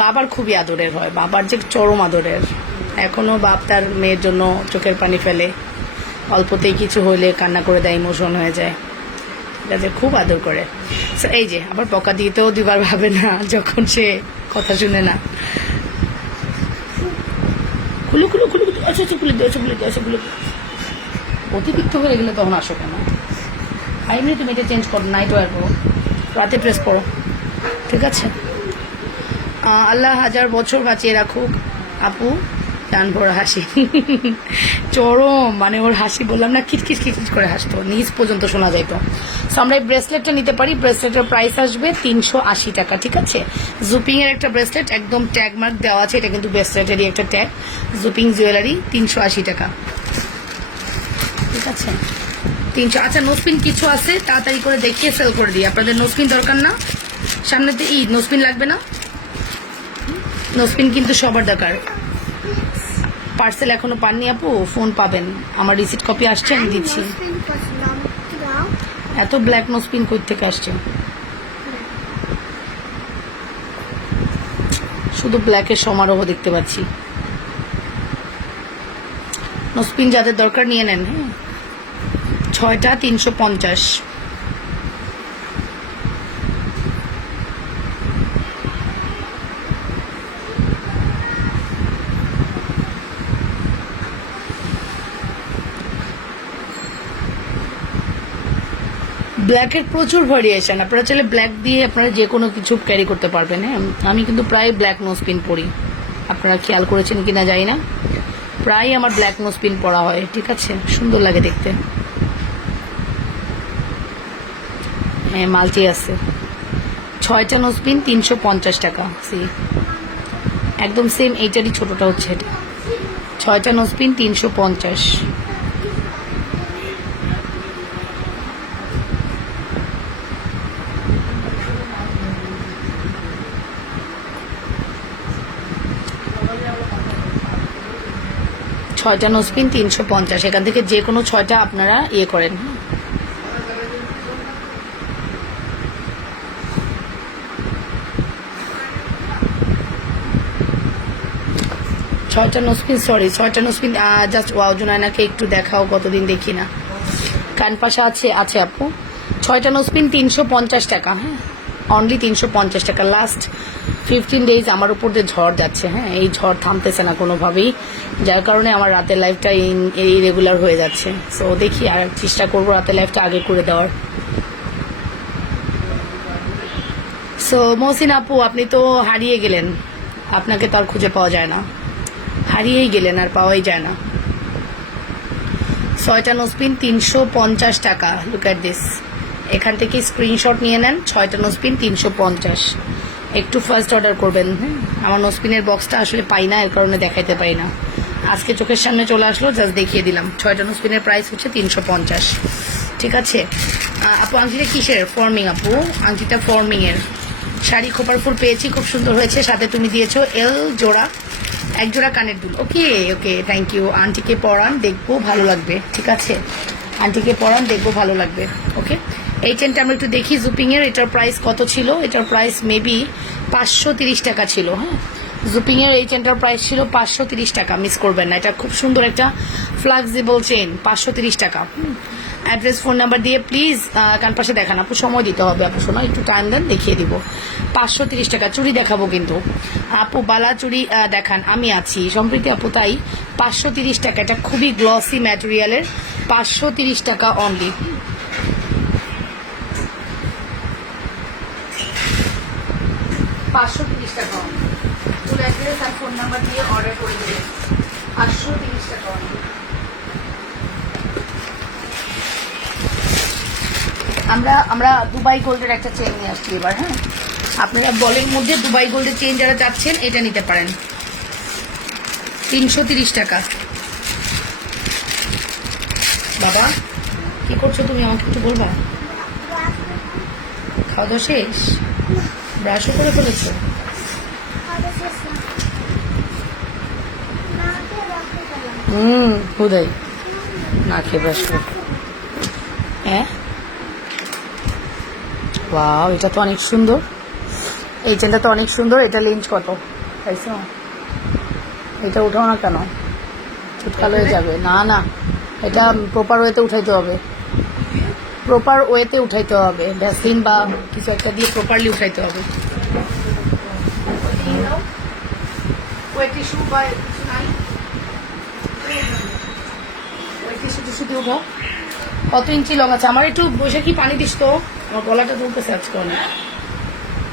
বাবার খুবই আদরের হয়, বাবার যে চরম আদরের। এখনো বাপ তার মেয়ের জন্য চোখের পানি ফেলে, অল্পতেই কিছু হইলে কান্না করে দেয়, ইমোশন হয়ে যায়। ঠিক আছে, খুব আদর করে। এই যে আবার বকা দিতেও 2বার ভাবে না যখন সে কথা শুনে না। খুলু খুলু খুলু, আচ্ছা আচ্ছা খুলে দিও, আচ্ছা খুলে দিও, আচ্ছা খুলে দিও। অতিরিক্ত হয়ে গেলে তখন আসো কেন? এমনি তুমি এটা চেঞ্জ করো, নাইট ওয়ার করো, রাতে ড্রেস পরো। ঠিক আছে, আল্লাহ 1000 বছর বাঁচিয়ে রাখুক আপু, টান ভরা হাসি, চরম মানে ওর হাসি বললাম না, খিচখিচ খিচখিচ করে হাসতো, নিচ পর্যন্ত শোনা যাইতো। সো আমরা এই ব্রেসলেটটা নিতে পারি, ব্রেসলেটের প্রাইস আসবে 380 টাকা। ঠিক আছে, জুপিং এর একটা ব্রেসলেট, একদম ট্যাগ মার্ক দেওয়া আছে, এটা কিন্তু ব্রেসলেটেরই একটা ট্যাগ, জুপিং জুয়েলারি, 380 টাকা। ঠিক আছে 300। আচ্ছা নোসপিন কিছু আছে, তাড়াতাড়ি করে দেখিয়ে সেল করে দিই। আপনাদের নোসপিন দরকার না? সামনেতে ঈদ, নোসপিন লাগবে না? নোসপিন কিন্তু সবার দরকার। পার্সেল এখনো পাননি আপু? ফোন পাবেন, আমার রিসিট কপি আসছে, আমি দিচ্ছি। এত ব্ল্যাক নোসপিন কই থেকে আসছে? শুধু ব্ল্যাকের সমারোহ দেখতে পাচ্ছি। নোসপিন যাদের দরকার নিয়ে নেন। হ্যাঁ, 6টা 350। ব্ল্যাকের প্রচুর ভেরিয়েশন, আপনারা চাইলে ব্ল্যাক দিয়ে আপনারা যে কোনো কিছু ক্যারি করতে পারবেন। হ্যাঁ, আমি কিন্তু প্রায় ব্ল্যাক নোসপিন পরি, আপনারা খেয়াল করেছেন কিনা জানি না, প্রায় আমার ব্ল্যাক নোসপিন পরা হয়। ঠিক আছে, সুন্দর লাগে দেখতে। হ্যাঁ, মাল্টি আছে। 6টা নোসপিন 350 টাকা। সি একদম সেম, এইটারই ছোটটা হচ্ছে এটা। 6টা নোসপিন 350। ছয়টা নোসপিন 350, এখান থেকে যে কোনো 6টা আপনারা ইয়ে করেন। 6টা নোসপিন, সরি 6টা নোসপিন। জাস্ট ওয়াও, জুনায়নাকে একটু দেখাও, কতদিন দেখি না। কান পাশা আছে, আছে আপু। 6টা নোসপিন 350 টাকা। হ্যাঁ, অনলি 350 টাকা। লাস্ট 15 ডেজ আমার উপর দিয়ে ঝড় যাচ্ছে। হ্যাঁ, এই ঝড় থামতেছে না কোনোভাবেই, যার কারণে আমার রাতের লাইফটা ইরেগুলার হয়ে যাচ্ছে। সো দেখি, আর চেষ্টা করবো রাতের লাইফটা আগে করে দেওয়ার। সো মহসিন আপু, আপনি তো হারিয়ে গেলেন, আপনাকে তো আর খুঁজে পাওয়া যায় না, হারিয়েই গেলেন, আর পাওয়াই যায় না। 6টা নোসপিন 350 টাকা। লুক অ্যাট দিস, এখান থেকে স্ক্রিনশট নিয়ে নেন। 6টা নোসপিন 350। একটু ফার্স্ট অর্ডার করবেন। হ্যাঁ, আমার নোসপিনের বক্সটা আসলে পাই না, এর কারণে দেখাইতে পারি না। আজকে চোখের সামনে চলে আসলো, জাস্ট দেখিয়ে দিলাম। 6টা নোসপিনের প্রাইস হচ্ছে 350। ঠিক আছে আপু, আংটিটা কিসের? ফর্মিং আপু, আংটিটা ফর্মিং এর। শাড়ি খোপার ফুল পেয়েছি, খুব সুন্দর হয়েছে। সাথে তুমি দিয়েছো এল জোড়া, 1 জোড়া কানের দুল। ওকে ওকে, থ্যাংক ইউ। আন্টিকে পরান, দেখবো ভালো লাগবে। ঠিক আছে, আন্টিকে পরান, দেখবো ভালো লাগবে। ওকে, এই চেনটা আমরা একটু দেখি জুপিং এর। এটার প্রাইস কত ছিল? এটার প্রাইস মেবি 530 টাকা ছিল। হ্যাঁ, জুপিং এর এই চেনটার প্রাইস ছিল 530 টাকা, মিস করবেন না। এটা খুব সুন্দর একটা ফ্লেক্সিবল চেন, 530 টাকা। অ্যাড্রেস, ফোন নাম্বার দিয়ে প্লিজ কান পাশে দেখান আপু, সময় দিতে হবে আপু, সময় একটু টাইম দেন, দেখিয়ে দিব। 530 টাকা। চুড়ি দেখাবো কিন্তু আপু, বালা চুড়ি দেখান, আমি আছি। সম্প্রীতি আপু, তাই 530 টাকা। এটা খুবই গ্লসি ম্যাটেরিয়ালের, 530 টাকা অনলি। $530 টাকা অনলি। ফুল অ্যাড্রেস আর ফোন নাম্বার দিয়ে অর্ডার করে দেবেন। 530 টাকা অনলি। আমরা দুবাই গোল্ডের একটা চেন নিয়ে আসছি এবার। হ্যাঁ, আপনারা বলের মধ্যে দুবাই গোল্ডের চেন যারা চাচ্ছেন, এটা নিতে পারেন। 330 টাকা। বাবা, কি করছো তুমি? আমাকে একটু বলবা। খাওয়া দাওয়া শেষ? ব্রাশও করে ফেলেছো? হুদাই না খেয়ে ব্রাশ করে। হ্যাঁ, ওয়াও, এটা তো অনেক সুন্দর। এই চেনটা তো অনেক সুন্দর। এটা লেন্স কত পাইছো? এটা উঠাও না কেন, চুটকাল হয়ে যাবে। না না, এটা প্রপার ওয়েতে উঠাইতে হবে, প্রপার ওয়েতে উঠাইতে হবে। ভ্যাসলিন বা কিছু একটা দিয়ে প্রপারলি উঠাইতে হবে। ওয়েট টিস্যু বা কিছু নাই? ওয়েট টিস্যু টিস্যু দিয়ে উঠাও। কত ইঞ্চি লং আছে? আমার একটু বসে কি পানি দিস তো, আমার গলাটা তুলতেছে আজকে অনেক।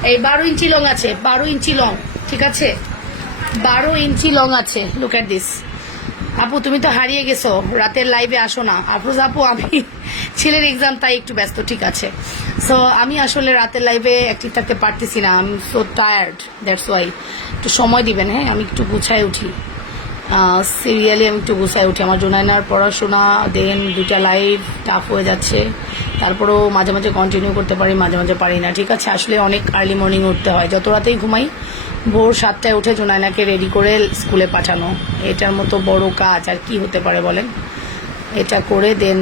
এই 12 ইঞ্চি লং আছে, 12 ইঞ্চি লং। ঠিক আছে, 12 ইঞ্চি লং আছে। Look at this. আপু, তুমি তো হারিয়ে গেছো, রাতের লাইভে আসো না। আফরোজ আপু, আমি ছেলের এক্সাম, তাই একটু ব্যস্ত। ঠিক আছে, সো আমি আসলে রাতের লাইভে অ্যাক্টিভ থাকতে পারতেছি না। I am so tired, that's why. একটু সময় দিবেন। হ্যাঁ, আমি একটু গুছায় উঠি, সিরিয়ালি আমি একটু গুছায় উঠি। আমার জুনায়নার পড়াশোনা, দেন 2টা লাইভ টাফ হয়ে যাচ্ছে। তারপরেও মাঝে মাঝে কন্টিনিউ করতে পারি, মাঝে মাঝে পারি না। ঠিক আছে, আসলে অনেক আর্লি মর্নিং উঠতে হয়। যত রাতেই ঘুমাই, ভোর 7টায় উঠে জুনায়নাকে রেডি করে স্কুলে পাঠানো, এটার মতো বড় কাজ আর কি হতে পারে বলেন? এটা করে দেন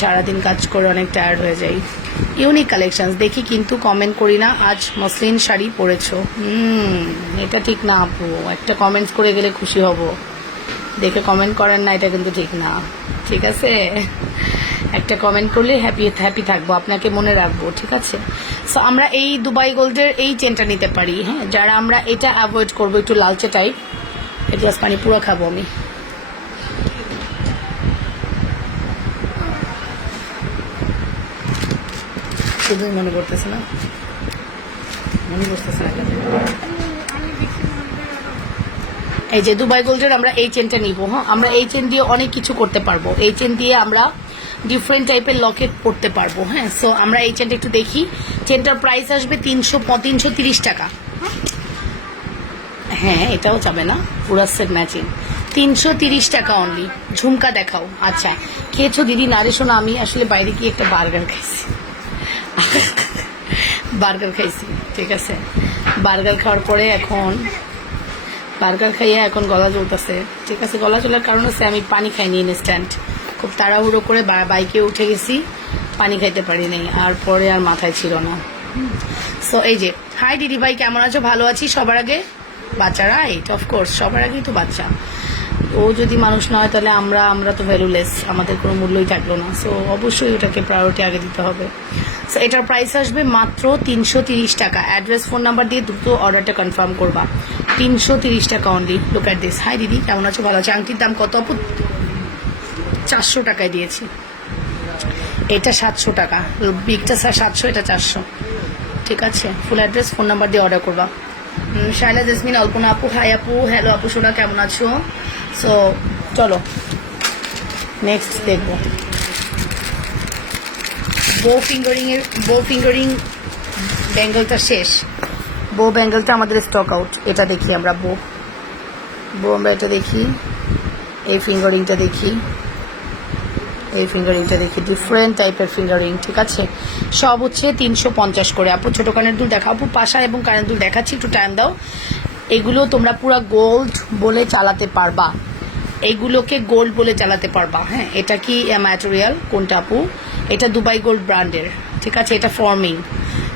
সারাদিন কাজ করে অনেক টায়ার্ড হয়ে যাই। ইউনিক কালেকশনস দেখি কিন্তু কমেন্ট করি না। আজ মসলিন শাড়ি পরেছো, এটা ঠিক না আপু। একটা কমেন্টস করে গেলে খুশি হব। দেখে কমেন্ট করেন না, এটা কিন্তু ঠিক না, ঠিক আছে? একটা কমেন্ট করলে হ্যাপি হ্যাপি থাকবো, আপনাকে মনে রাখবো, ঠিক আছে? সো আমরা এই দুবাই গোল্ডের এই চেনটা নিতে পারি, হ্যাঁ? যারা আমরা এটা অ্যাভয়েড করবো, একটু লালচে টাইপ, এক গ্লাস পানি পুরো খাবো আমি। শুধুই মনে করতেছে না, মনে করতেছে না কেন? এই যে দুবাই গোল্ডের আমরা এই চেনটা নিব, হ্যাঁ? আমরা এই চেন দিয়ে অনেক কিছু করতে পারবো, এই চেন দিয়ে আমরা ডিফারেন্ট টাইপের লকেট পড়তে পারবো, হ্যাঁ? সো আমরা এই চেনটা একটু দেখি। চেনটার প্রাইস আসবে 330 টাকা। হ্যাঁ, এটাও যাবে না, পুরো সেট ম্যাচিং 330 টাকা অনলি। ঝুমকা দেখাও। আচ্ছা, খেয়েছো দিদি? না রে শোনা, আমি আসলে বাইরে গিয়ে একটা বার্গার খাইছি, বার্গার খাইছি, ঠিক আছে? বার্গার খাওয়ার পরে এখন বার্গার খাইয়ে এখন গলা জ্বলতেছে, ঠিক আছে? গলা চলার কারণ হচ্ছে আমি পানি খাইনি ইনস্ট্যান্ট, খুব তাড়াহুড়ো করে বাইকে উঠে গেছি, পানি খাইতে পারি নাই, আর পরে আর মাথায় ছিল না। সো এই যে, হাই দিদি ভাই, কেমন আছো? ভালো আছি। সবার আগে বাচ্চারা, এইট অফকোর্স, সবার আগেই তো বাচ্চা। ও যদি মানুষ না হয় তাহলে আমরা তো ভ্যালুলেস, আমাদের কোনো মূল্যই থাকলো না। সো অবশ্যই ওটাকে প্রায়োরিটি আগে দিতে হবে। সো এটার প্রাইস আসবে মাত্র 330 টাকা। অ্যাড্রেস, ফোন নাম্বার দিয়ে দ্রুত অর্ডারটা কনফার্ম করবা। 330 টাকা only. Look at this. Hi দিদি, কেমন আছো? ভালো আছে। আংটির দাম কত আপু? 400 টাকায় দিয়েছি। এটা 700 টাকা, বিগটা 700, এটা 400, ঠিক আছে? ফুল অ্যাড্রেস, ফোন নাম্বার দিয়ে অর্ডার করবা। শাইলা জেসমিন, অল্পনা আপু, হাই আপু, হ্যালো আপু সোনা, কেমন আছো? সো চলো নেক্সট দেখবো। বো ফিঙ্গারিং ব্যাঙ্গলটা শেষ, বো ব্যাঙ্গলটা আমাদের স্টক আউট। এটা দেখি আমরা, বো আমরা এটা দেখি, এই ফিঙ্গারিংটা দেখি, এই ফিঙ্গারিংটা দেখি, ডিফারেন্ট টাইপের ফিঙ্গারিং, ঠিক আছে? সব হচ্ছে 350 করে। আপু ছোট কানের দুল দেখা, আপু পাশা এবং কানের দুল দেখাচ্ছি, একটু টাইম দাও। এগুলো তোমরা পুরো গোল্ড বলে চালাতে পারবা, এগুলোকে গোল্ড বলে চালাতে পারবা, হ্যাঁ? এটা কি ম্যাটেরিয়াল কোনটা আপু? এটা দুবাই গোল্ড ব্র্যান্ডের, ঠিক আছে? এটা ফর্মিং,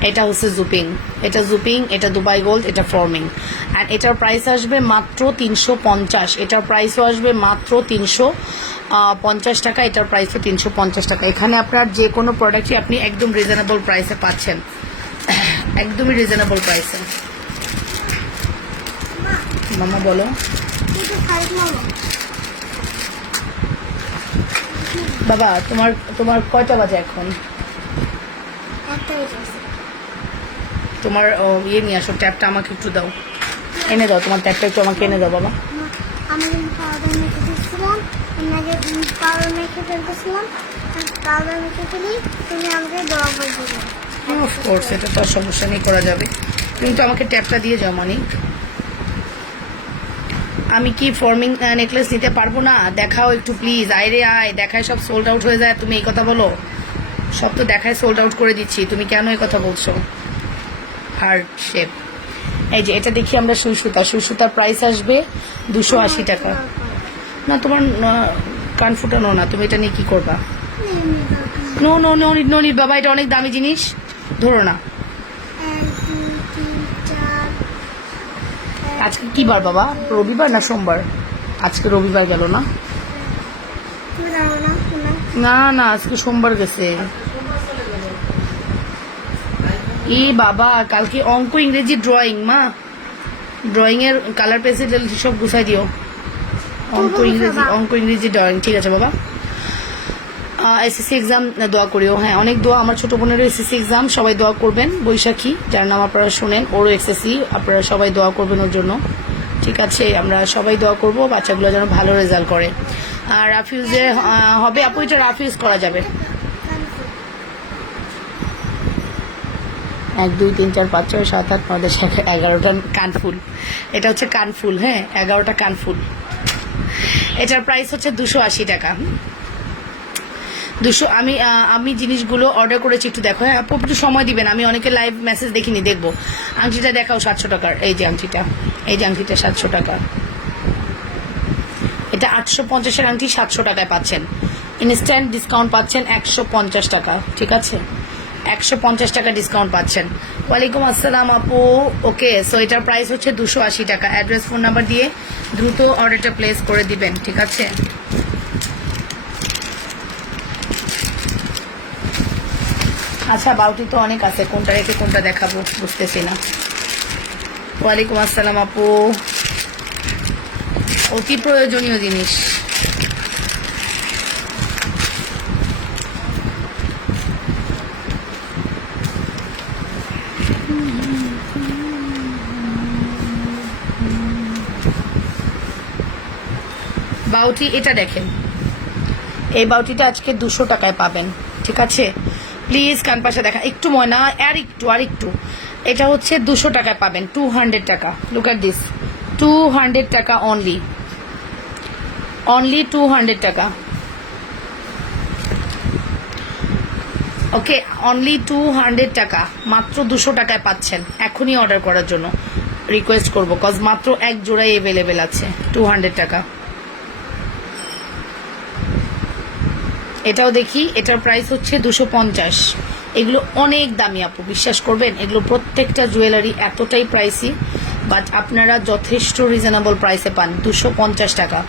এটা হচ্ছে জুপিং, এটা জুপিং, এটা দুবাই গোল্ড, এটা ফর্মিং। অ্যান্ড এটার প্রাইস আসবে মাত্র 350। এটার প্রাইসও আসবে মাত্র 350 টাকা। এটার প্রাইসও 350 টাকা। এখানে আপনার যে কোনো প্রোডাক্টই আপনি একদম রিজনেবল প্রাইসে পাচ্ছেন, একদমই রিজনেবল প্রাইসে। মামা বলো। বাবা, তোমার কয়টা বাজে এখন? তোমার ইয়ে নিয়ে আসো, ট্যাপটা আমাকে একটু দাও, এনে দাও, তোমার ট্যাপটা একটু আমাকে এনে দাও বাবা। আমি পাউডার মেখে দিচ্ছিলাম, পাউডার মেখে ফেলতেছিলাম, পাউডার মেখে ফেলি, তুমি আমাকে দোয়া করে দিলে। অফকোর্স, এটা তো সমস্যা নেই, করা যাবে। তুমি তো আমাকে ট্যাপটা দিয়ে যাও মানিক। আমি কি ফর্মিং নেকলেস নিতে পারবো না? দেখাও একটু প্লিজ, আয় দেখায় সব সোল্ড আউট হয়ে যায়, তুমি এই কথা বলো? সব তো দেখায় সোল্ড আউট করে দিচ্ছি, তুমি কেন এই কথা বলছো? হার্ট শেপ, এই যে এটা দেখি আমরা, সুইসুতার প্রাইস আসবে 280 টাকা। না, তোমার কান ফুটানো না, তুমি এটা নিয়ে কি করবা? No no no no need বাবা, এটা অনেক দামি জিনিস, ধরো না। আজকে কি বার বাবা? রবিবার না সোমবার? আজকে রবিবার গেল না? না না, আজকে সোমবার গেছে। এ বাবা, কালকে অঙ্ক, ইংরেজি, ড্রয়িং, মা ড্রয়িং এর কালার পেন্সিল সব গুছাই দিও। অঙ্ক ইংরেজি ড্রয়িং, ঠিক আছে বাবা? এসএসসি এক্সাম দোয়া করিও। হ্যাঁ, অনেক দোয়া। আমার ছোট বোনেরও এসএসসি এক্সাম, সবাই দোয়া করবেন। বৈশাখী, যার নাম আপনারা শোনেন, ওরও এসএসসি, আপনারা সবাই দোয়া করবেন ওর জন্য, ঠিক আছে? আমরা সবাই দোয়া করবো বাচ্চাগুলো যেন ভালো রেজাল্ট করে। আর রাফিউজে হবে আপু, এটা রাফিউজ করা যাবে। 1 2 3 4 5 6 7 8 9 10 11টা কানফুল। এটা হচ্ছে কানফুল, হ্যাঁ, 11টা কানফুল। এটার প্রাইস হচ্ছে 280 টাকা। 200। আমি জিনিসগুলো অর্ডার করেছি, একটু দেখো। হ্যাঁ আপু, একটু সময় দিবেন, আমি অনেকে লাইভ মেসেজ দেখিনি, দেখবো। আংটিটা দেখাও 700 টাকার, এই যে আংটিটা, 700 টাকা। এটা 850-এর আংটি 700 টাকায় পাচ্ছেন। ইনস্ট্যান্ট ডিসকাউন্ট পাচ্ছেন 150 টাকা, ঠিক আছে? 150 টাকা ডিসকাউন্ট পাচ্ছেন। ওয়ালাইকুম আসসালাম আপু। ওকে, সো এটার প্রাইস হচ্ছে 280 টাকা। অ্যাড্রেস ফোন নাম্বার দিয়ে দ্রুত অর্ডারটা প্লেস করে দিবেন, ঠিক আছে? আচ্ছা, বাউটি তো অনেক আছে, কোনটা রেখে কোনটা দেখাবো বুঝতেছি না। ওয়ালাইকুম আসসালাম আপু। অতি প্রয়োজনীয় জিনিস। বাউটি এটা দেখেন, এই বাউটিটা আজকে 200 টাকায় পাবেন, ঠিক আছে? প্লিজ কান পাশে দেখা, একটু ময়না, আর একটু। এটা হচ্ছে 200 টাকায় পাবেন, 200 টাকা। লুক এট দিস, 200 টাকা অনলি 200 টাকা। ওকে, অনলি 200 টাকা, মাত্র 200 টাকায় পাচ্ছেন। এখনই অর্ডার করার জন্য রিকোয়েস্ট করবো, কজ মাত্র এক জোড়াই অ্যাভেলেবেল আছে। 200 টাকা। এটাও দেখি, এটার প্রাইস হচ্ছে 250। এগুলো অনেক দামি আপু, বিশ্বাস করবেন, এগুলো প্রত্যেকটা জুয়েলারি এতটাই প্রাইসি, বাট আপনারা যথেষ্ট রিজনেবল প্রাইসে পান। 250 টাকা,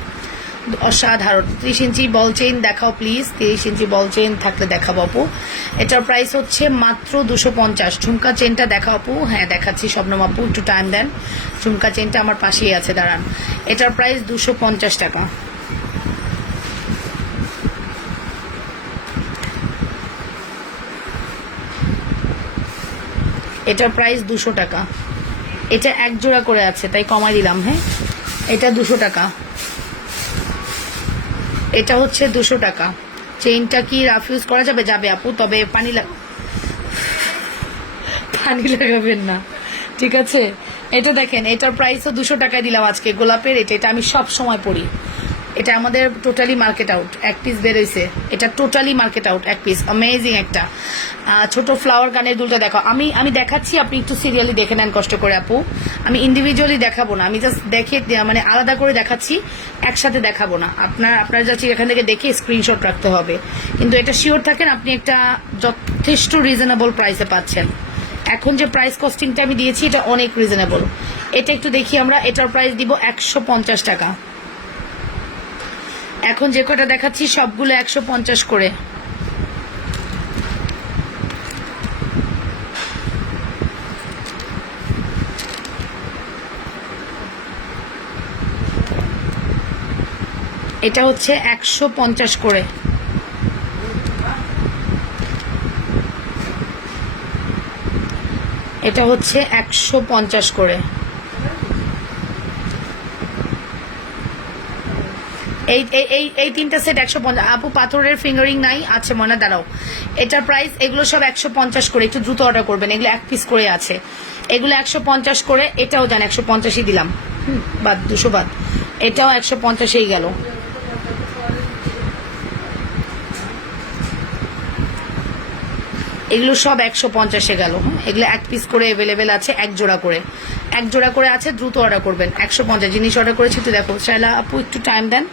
অসাধারণ। 30 ইঞ্চি বল চেইন দেখাও প্লিজ, 30 ইঞ্চি বল চেইন থাকলে দেখাবো আপু। এটার প্রাইস হচ্ছে মাত্র 250। ঝুমকা চেনটা দেখাও আপু। হ্যাঁ দেখাচ্ছি শবনম আপু, একটু টাইম দেন। ঝুমকা চেনটা আমার পাশেই আছে, দাঁড়ান। এটার প্রাইস 250 টাকা। এটার প্রাইস 200 টাকা। এটা এক জোড়া করে আছে তাই কমাই দিলাম। হ্যাঁ, এটা 200 টাকা। এটা হচ্ছে 200 টাকা। চেইনটা কি রাফ ইউজ করা যাবে? যাবে আপু, তবে পানি লাগাবেন না, ঠিক আছে? এটা দেখেন, এটার প্রাইসও 200 টাকায় দিলাম আজকে। গোলাপের এটা আমি সব সময় পরি। এটা আমাদের টোটালি মার্কেট আউট, এক পিস বেরোইছে। এটা টোটালি মার্কেট আউট, এক পিস। অ্যামেজিং একটা ছোট ফ্লাওয়ার কানের দুলটা দেখো। আমি দেখাচ্ছি, আপনি একটু সিরিয়ালি দেখে নেন কষ্ট করে আপু। আমি দেখাবো না, আমি জাস্ট দেখে মানে আলাদা করে দেখাচ্ছি, একসাথে দেখাবো না। আপনার যাচ্ছি এখান থেকে দেখে স্ক্রিনশট রাখতে হবে, কিন্তু এটা শিওর থাকেন আপনি একটা যথেষ্ট রিজনেবল প্রাইসে পাচ্ছেন। এখন যে প্রাইস কস্টিংটা আমি দিয়েছি এটা অনেক রিজনেবল। এটা একটু দেখি আমরা, এটার প্রাইস দিব 150 টাকা। এখন যে কটা দেখাচ্ছি সবগুলো 150 করে। এটা হচ্ছে 150 করে। এটা হচ্ছে 150 করে। এই তিনটা সেট 150। আপু পাথরের ফিঙ্গারিং নাই? আচ্ছা মনে দাঁড়াও, এটার প্রাইস, এগুলো সব 150 করে। একটু দ্রুত অর্ডার করবেন, এগুলো এক পিস করে আছে। এগুলো 150 করে। এটাও জান 150ই দিলাম, বাদ 200 বাদ। এটাও 150ই গেল। এগুলো সব 150-এ গেল। এগুলো এক পিস করে অ্যাভেলেবেল আছে, এক জোড়া করে আছে। দ্রুত অর্ডার করবেন। 150 জিনিস অর্ডার করেছি, একটু দেখো। শাইলা আপু একটু টাইম দেন,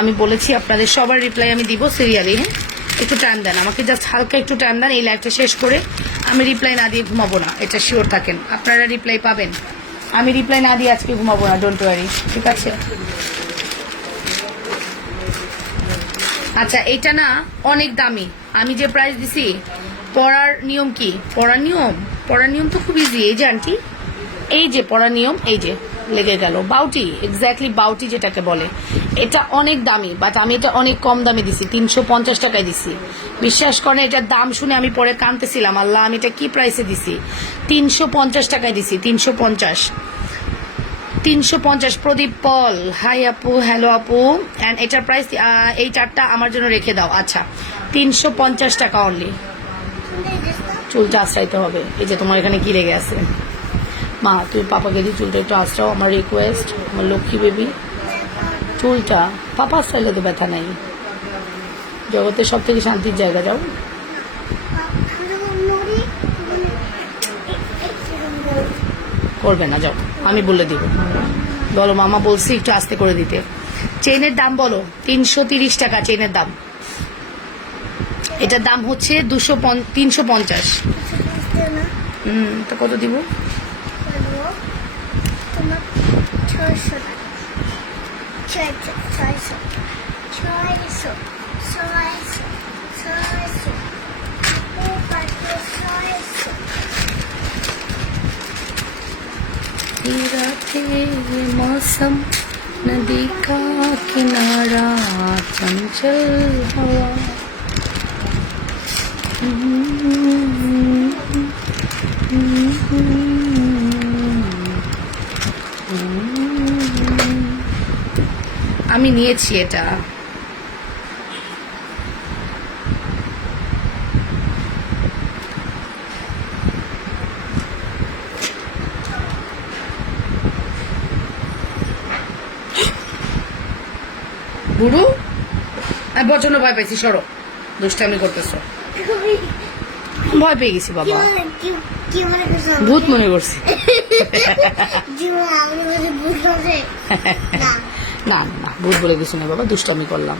আমি বলেছি আপনাদের সবার রিপ্লাই আমি দিব সিরিয়ালি। হ্যাঁ, একটু টাইম দেন আমাকে, জাস্ট হালকা একটু টাইম দেন। এই লাইভটা শেষ করে আমি রিপ্লাই না দিয়ে ঘুমাবো না, এটা শিওর থাকেন। আপনারা রিপ্লাই পাবেন, আমি রিপ্লাই না দিয়ে আজকে ঘুমাবো না, ডোন্ট ওয়ারি, ঠিক আছে? আচ্ছা, এটা না অনেক দামি। আমি যে প্রাইস দিছি, পড়ার নিয়ম কি? পড়ার নিয়ম তো খুব ইজি। এই যে আন্টি, এই যে পড়ার নিয়ম, এই যে লেগে গেল বাউটি, এক্স্যাক্টলি বাউটি যেটাকে বলে। এটা অনেক দামি, বাট আমি এটা অনেক কম দামে দিছি, 350 টাকায় দিছি। বিশ্বাস করেন, এটার দাম শুনে আমি পরে কাঁদতেছিলাম, আল্লাহ আমি এটা কি প্রাইসে দিছি। 350 টাকায় দিছি, 350। প্রদীপ পল, হাই আপু, হ্যালো আপু। অ্যান্ড এটার প্রাইস, এই চারটা আমার জন্য রেখে দাও। আচ্ছা, 350 টাকা অনলি। চুলটা আশ্রাইতে হবে। এই যে তোমার এখানে কি লেগে আছে? মা তুমি পাপাকে দিয়ে চুলটা একটু আশ্রাও, আমার রিকোয়েস্ট, আমার লক্ষ্মী বেবি। চুলটা পাপা আশ্রাইলে তো ব্যথা নাই। জগতের সব থেকে শান্তির জায়গা, যাও। করবে না, যাও, আমি বলে দিব। বলো মামা বলছি একটু আস্তে করে দিতে। চেইনের দাম বলো। 330 টাকা চেইনের দাম। এটার দাম হচ্ছে 350। না তো কত দিব? বলবো তোমার 600 টাকা 600 थे ये मौसम नदी का किनारा चंचल हवा আমি নিয়েছি এটা। বুড়ু আমি প্রচন্ড ভয় পাইছি, সরো, দুষ্টামি করতেছো। ভয় পেয়ে গেছি বাবা, কি মনে করছো ভূত মনে করছি। জীবন আমি বলি ভূত হবে না না না না, ভূত বলে কিছু নেই বাবা, দুষ্টামি করলাম।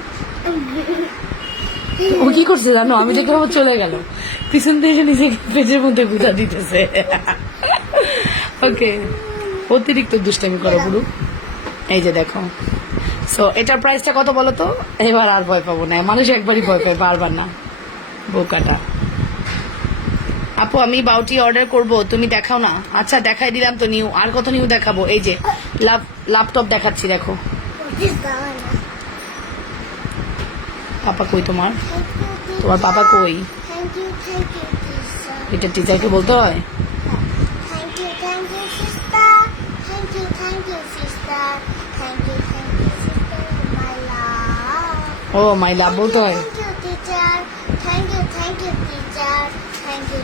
ও কি করছে জানো, আমি দেখে আমার চলে গেল, পিছন থেকে নিজেকে পেটের মধ্যে গুঁতা দিতেছে। ওকে, অতিরিক্ত দুষ্টামি করো বুড়ু। এই যে দেখো, সো এটার প্রাইসটা কত বলো তো? এবার আর ভয় পাবো না, মানুষ একবারই ভয় পায়, বারবার না, বোকাটা। আপু আমি বাউটি অর্ডার করব, তুমি দেখাও না। আচ্ছা দেখাই দিলাম তো নিউ, আর কত নিউ দেখাবো? এই যে ল্যাপটপ দেখাচ্ছি, দেখো। পাপা কই তোমার? তোমার পাপা কই? থ্যাংক ইউ এটা টিচারকে বলতে হয়? Thank you, sister. Thank you, sister. Thank you, sister. My love. ও মাই লাভ বলতে হয়। Thank you, teacher. Thank you, teacher. Thank you,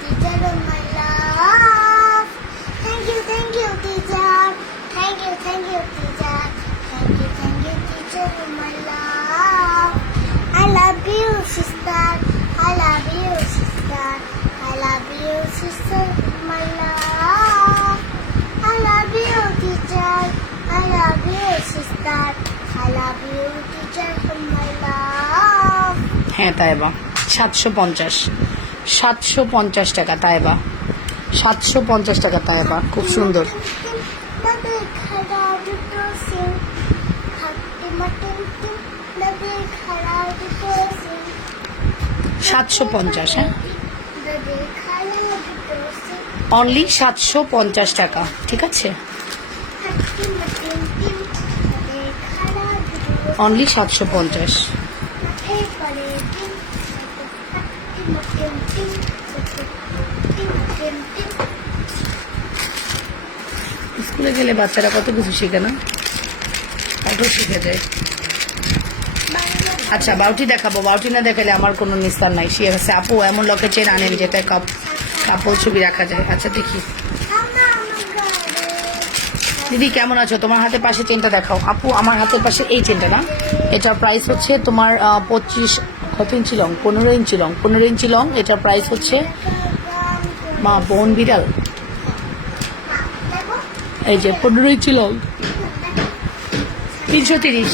teacher. Oh, my love. Thank you, teacher. Thank you, teacher. Thank you, teacher. Oh, my love. I love you, sister. I love you, sister. I love you, sister. My love. I love you, teacher. I love you, sister. I love you, teacher. My love. হ্যাঁ তাইবা 750, 750 টাকা তাইবা, 750 টাকা তাইবা, খুব সুন্দর। সাতশো পঞ্চাশ, হ্যাঁ only 750 টাকা, ঠিক আছে, অনলি 750। স্কুলে গেলে বাচ্চারা কত কিছু শেখে না, অটো শিখে যায়। আচ্ছা বাউটি দেখাবো, বাউটি না দেখালে আমার কোনো নিস্তার নাই। সে আছে আপু এমন লকের চেন আনেন যেটা কাপড় ছবি রাখা যায়। আচ্ছা দেখি দিদি কেমন আছো, তোমার হাতের পাশে চেনটা দেখাও। আপু আমার হাতের পাশে এই চেনটা না, এটার প্রাইস হচ্ছে তোমার 25, কত ইঞ্চি লং? 15 ইঞ্চি লং, 15 ইঞ্চি লং। এটার প্রাইস হচ্ছে মা বোন বিড়াল, এই যে 15 ইঞ্চি লং, 330।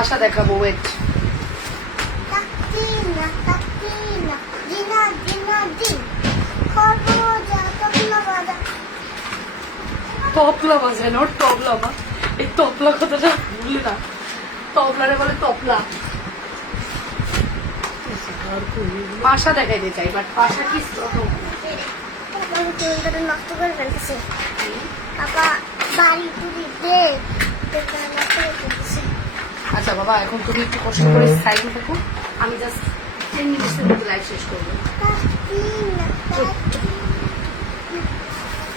আশা দেখাবো, ওয়েট। তবলা বাজায় না, তবলা বা এই তবলা কথাটা ভুললে না, তবলারে বলে তবলা। পাশা দেখাইতে চাই, বাট পাশা কি নষ্ট করে ফেলতেছে পাপা, বাড়ি টুড়ি দে নষ্ট করে ফেলতেছে। আচ্ছা বাবা এখন তুমি একটু কষ্ট করে সাইড থাকো, আমি জাস্ট 10 মিনিটের মধ্যে লাইভ শেষ করবো।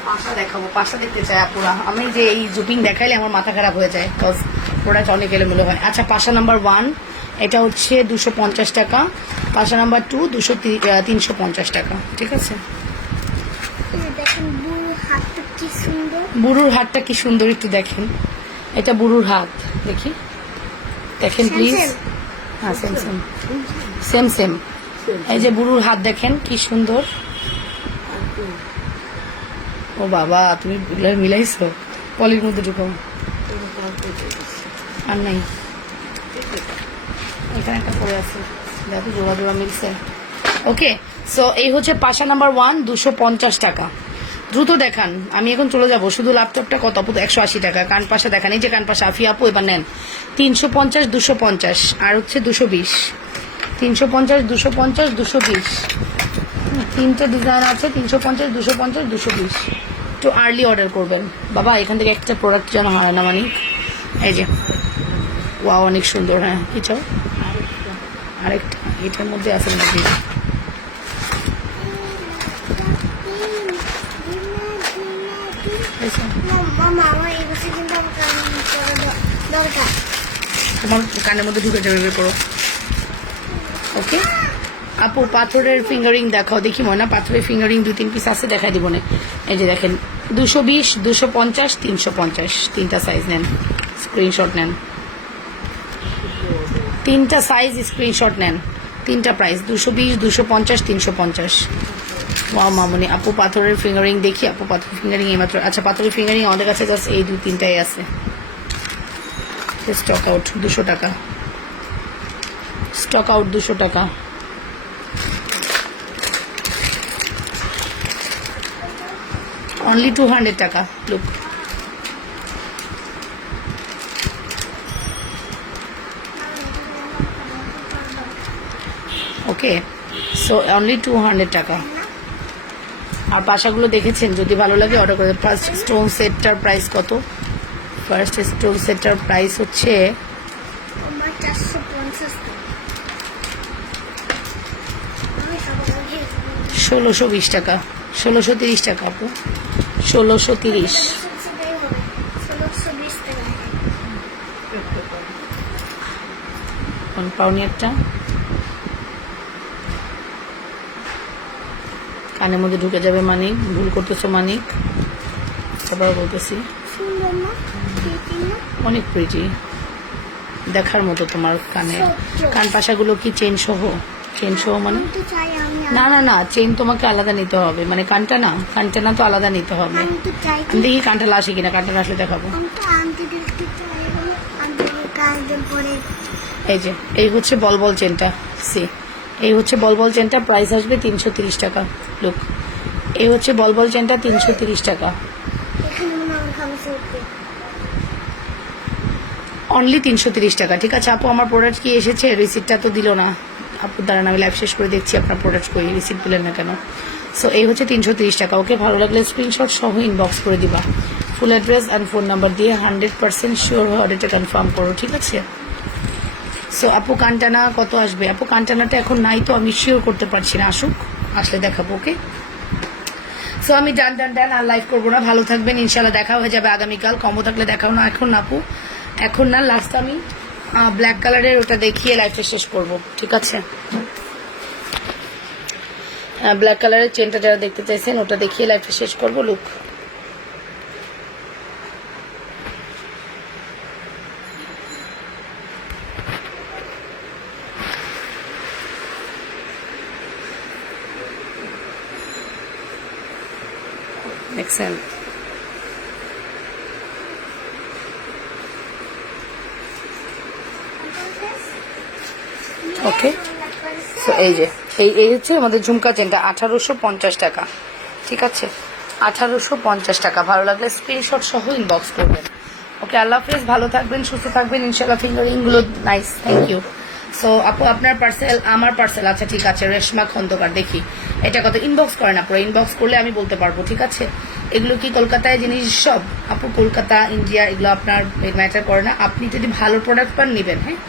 পাশা দেখাবো, পাশা দেখতে চাই আপুরা। আমি যে এই জুপিং দেখাইলে আমার মাথা খারাপ হয়ে যায়, বিকজ প্রোডাক্ট অনেক এলোমেলো হয়। আচ্ছা, পাশা নাম্বার 1 এটা হচ্ছে 250 টাকা, পাশা নাম্বার 2 350 টাকা, ঠিক আছে। দেখেন বুড়ো হাতটা কি সুন্দর। বুড়োর হাতটা কি সুন্দর, একটু দেখেন। এটা বুড়োর হাত, দেখি, দেখেন প্লিজ। হ্যাঁ, সেম সেম সেম সেম। এই যে বুড়োর হাত দেখেন কি সুন্দর। ও বাবা, তুমি মিলাইছো, পলির মধ্যে ঢুকাও। আর নাই, এখানে একটা পড়ে আছে, দেখো জোড়া জোড়া মিলছে। ওকে, সো এই হচ্ছে পাশা নাম্বার 1 250 টাকা। দ্রুত দেখান, আমি এখন চলে যাব। শুধু ল্যাপটপটা কত আপু? 180 টাকা। কান পাশা দেখান, এই যে কান পাশা আফি আপু এবার নেন। 350 250 আর হচ্ছে 220। 350 250 220, তিনটে ডিজাইন আছে। 350 250 220। একটু আর্লি অর্ডার করবেন বাবা, এখান থেকে একটা প্রোডাক্ট যেন হয় না। মানে এই যে ওয়াও, অনেক সুন্দর। হ্যাঁ, কি চাও? আরেকটা এটার মধ্যে আছে নাকি? মামা আমার এই বছর কিন্তু আমার দরকার। তোমার কানের মধ্যে ঢুকে যাবে, বের করো। ওকে আপু, পাথরের ফিঙ্গারিং দেখাও দেখি। মনে পাথরের ফিঙ্গারিং 2-3 পিস আছে, দেখাই দিব না। এই যে দেখেন, 220 250 350, তিনটা সাইজ নেন, স্ক্রিনশট নেন। তিনটা সাইজ স্ক্রিনশট নেন, তিনটা প্রাইস 220 250 350। ওয়াও মামুনি, আপু পাথরের ফিঙ্গারিং দেখি। আপু পাথরের ফিঙ্গারিং এইমাত্র। আচ্ছা, পাথরের ফিঙ্গারিং আমাদের কাছে জাস্ট এই 2-3টাই আছে। স্টক আউট 200 টাকা, স্টক আউট 200 টাকা। অনলি 200 টাকা। লুক, ওকে, সো অনলি 200 টাকা। আর পাশাগুলো দেখেছেন, যদি ভালো লাগে অর্ডার করে। ফার্স্ট স্টোন সেটটার প্রাইস কত? ফার্স্ট স্টোন সেটটার প্রাইস হচ্ছে আমার 450 1620 টাকা, 1630 টাকা আপু, 1630। 1620 টাকা। কোন পাউনি একটা কানের মধ্যে ঢুকে যাবে। মানিক, ভুল করতেছো মানিক, আবার বলতেছি। সুন্দর না? pretty না? অনেক প্রিটি, দেখার মতো তোমার কানে। কান পাশাগুলো কি চেন সহ? চেন সহ মানে? আমি তো চাই না না না, চেন তোমাকে আলাদা নিতে হবে, মানে কানটা না তো আলাদা নিতে হবে। আমি তো চাই আমি দেখি কানটা আসে কিনা, কানটা আসলে দেখাবো। আমি তো আনতে দেখতে চাই বলে আনতে কাজের পরে। এই যে এই হচ্ছে বলবল চেনটা, সি এই হচ্ছে বলবল চেনটা, প্রাইস আসবে 330 টাকা। লুক, এই হচ্ছে বলবল চেনটা 330 টাকা, এখানে মনে হয় খাবার চলছে। অনলি 330 টাকা। ঠিক আছে আপু, আমার প্রোডাক্ট কি এসেছে? রিসিপ্টটা তো দিল না আপু, দাঁড়ান আমি লাইভ শেষ করে দেখছি আপনার প্রোডাক্ট কই, রিসিপ্ট দিলেন না কেন? সো এই হচ্ছে 330 টাকা। ওকে, ভালো লাগলে স্ক্রিনশট সহ ইনবক্স করে দিবা, full address and phone number দিয়ে 100% শিওর হয়ে অর্ডারটা কনফার্ম করো, ঠিক আছে? সো আপু কানটানা কত আসবে? আপু কানটানাটা এখন নাই তো, আমি শিওর করতে পারছি না, আসুক, আসলে দেখাবো। ওকে, সো আমি ডান আর লাইভ করবো না। ভালো থাকবেন, ইনশাল্লাহ দেখা হয়ে যাবে আগামীকাল। কম্বো থাকলে দেখাও না, এখন না আপু, এখন না। লাস্ট আমি ব্ল্যাক কালারের ওটা দেখিয়ে লাইভটা শেষ করব, ঠিক আছে? ব্ল্যাক কালারের চেনটা যারা দেখতে চাইছেন ওটা দেখিয়ে লাইভটা শেষ করবো। লুক, দেখছেন? ওকে, তো এই যে এই হচ্ছে আমাদের ঝুমকা চেনটা, 1850 টাকা, ঠিক আছে? 1850 টাকা। ভালো লাগলে স্ক্রিনশট সহ ইনবক্স করবেন। ওকে, আল্লাহ হাফেজ, ভালো থাকবেন, সুস্থ থাকবেন ইনশাল্লাহ। ফিঙ্গারিংগুলো নাইস, থ্যাংক ইউ। সো আপু আপনার পার্সেল, আমার পার্সেল, আচ্ছা ঠিক আছে। রেশমা খন্দকার, দেখি এটা কত? ইনবক্স করেন আপু, ইনবক্স করলে আমি বলতে পারবো, ঠিক আছে? এগুলো কি কলকাতায় জিনিস সব? আপু কলকাতা, ইন্ডিয়া, এগুলো আপনার ম্যাটার করে না। আপনি যদি ভালো প্রোডাক্ট পান নেবেন, হ্যাঁ,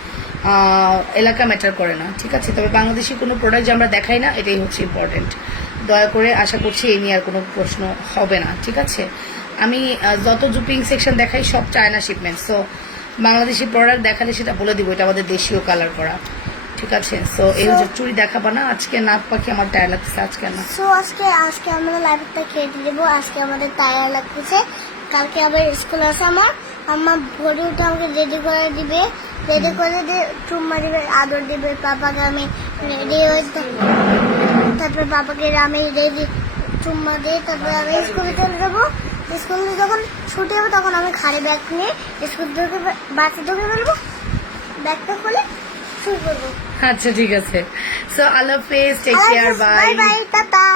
এলাকা ম্যাটার করে না, ঠিক আছে? তবে বাংলাদেশি কোনো প্রোডাক্ট যে আমরা দেখাই না, এটাই হচ্ছে ইম্পর্টেন্ট। দয়া করে আশা করছি এই নিয়ে আর কোনো প্রশ্ন হবে না, ঠিক আছে? আমি যত জুপিং সেকশন দেখাই সব China shipment, so Bangladeshi product দেখালে সেটা বলে দিব এটা আমাদের দেশীয় কালার করা, ঠিক আছে? সো এই হচ্ছে চুড়ি দেখাবা না আজকে, নাক পাখি আমার টায়ার লাগতেছে আজকে না। সো আজকে আমরা লাইভটা কেটে দেবো। আজকে আমাদের টায়ার লাগতেছে, কালকে আবার স্কুল আছে আমার ভোরে উঠে আমাকে রেডি করে দিবে, রেডি করে চুম্মা দিবে, আদর দিবে, পাপাকে আমি রেডি হয়ে তারপরে পাপাকে আমি রেডি চুম্মা দিয়ে তারপরে আমি স্কুলে চলে যাবো। স্কুলে যখন ছুটি হবে তখন আমি খালি ব্যাগ নিয়ে স্কুল ঢুকে বাসে ঢুকে ফেলবো, ব্যাগটা খুলে শুরু করবো। আচ্ছা ঠিক আছে, সো আল্লাহ হাফেজ, take care, bye. Bye bye, tata.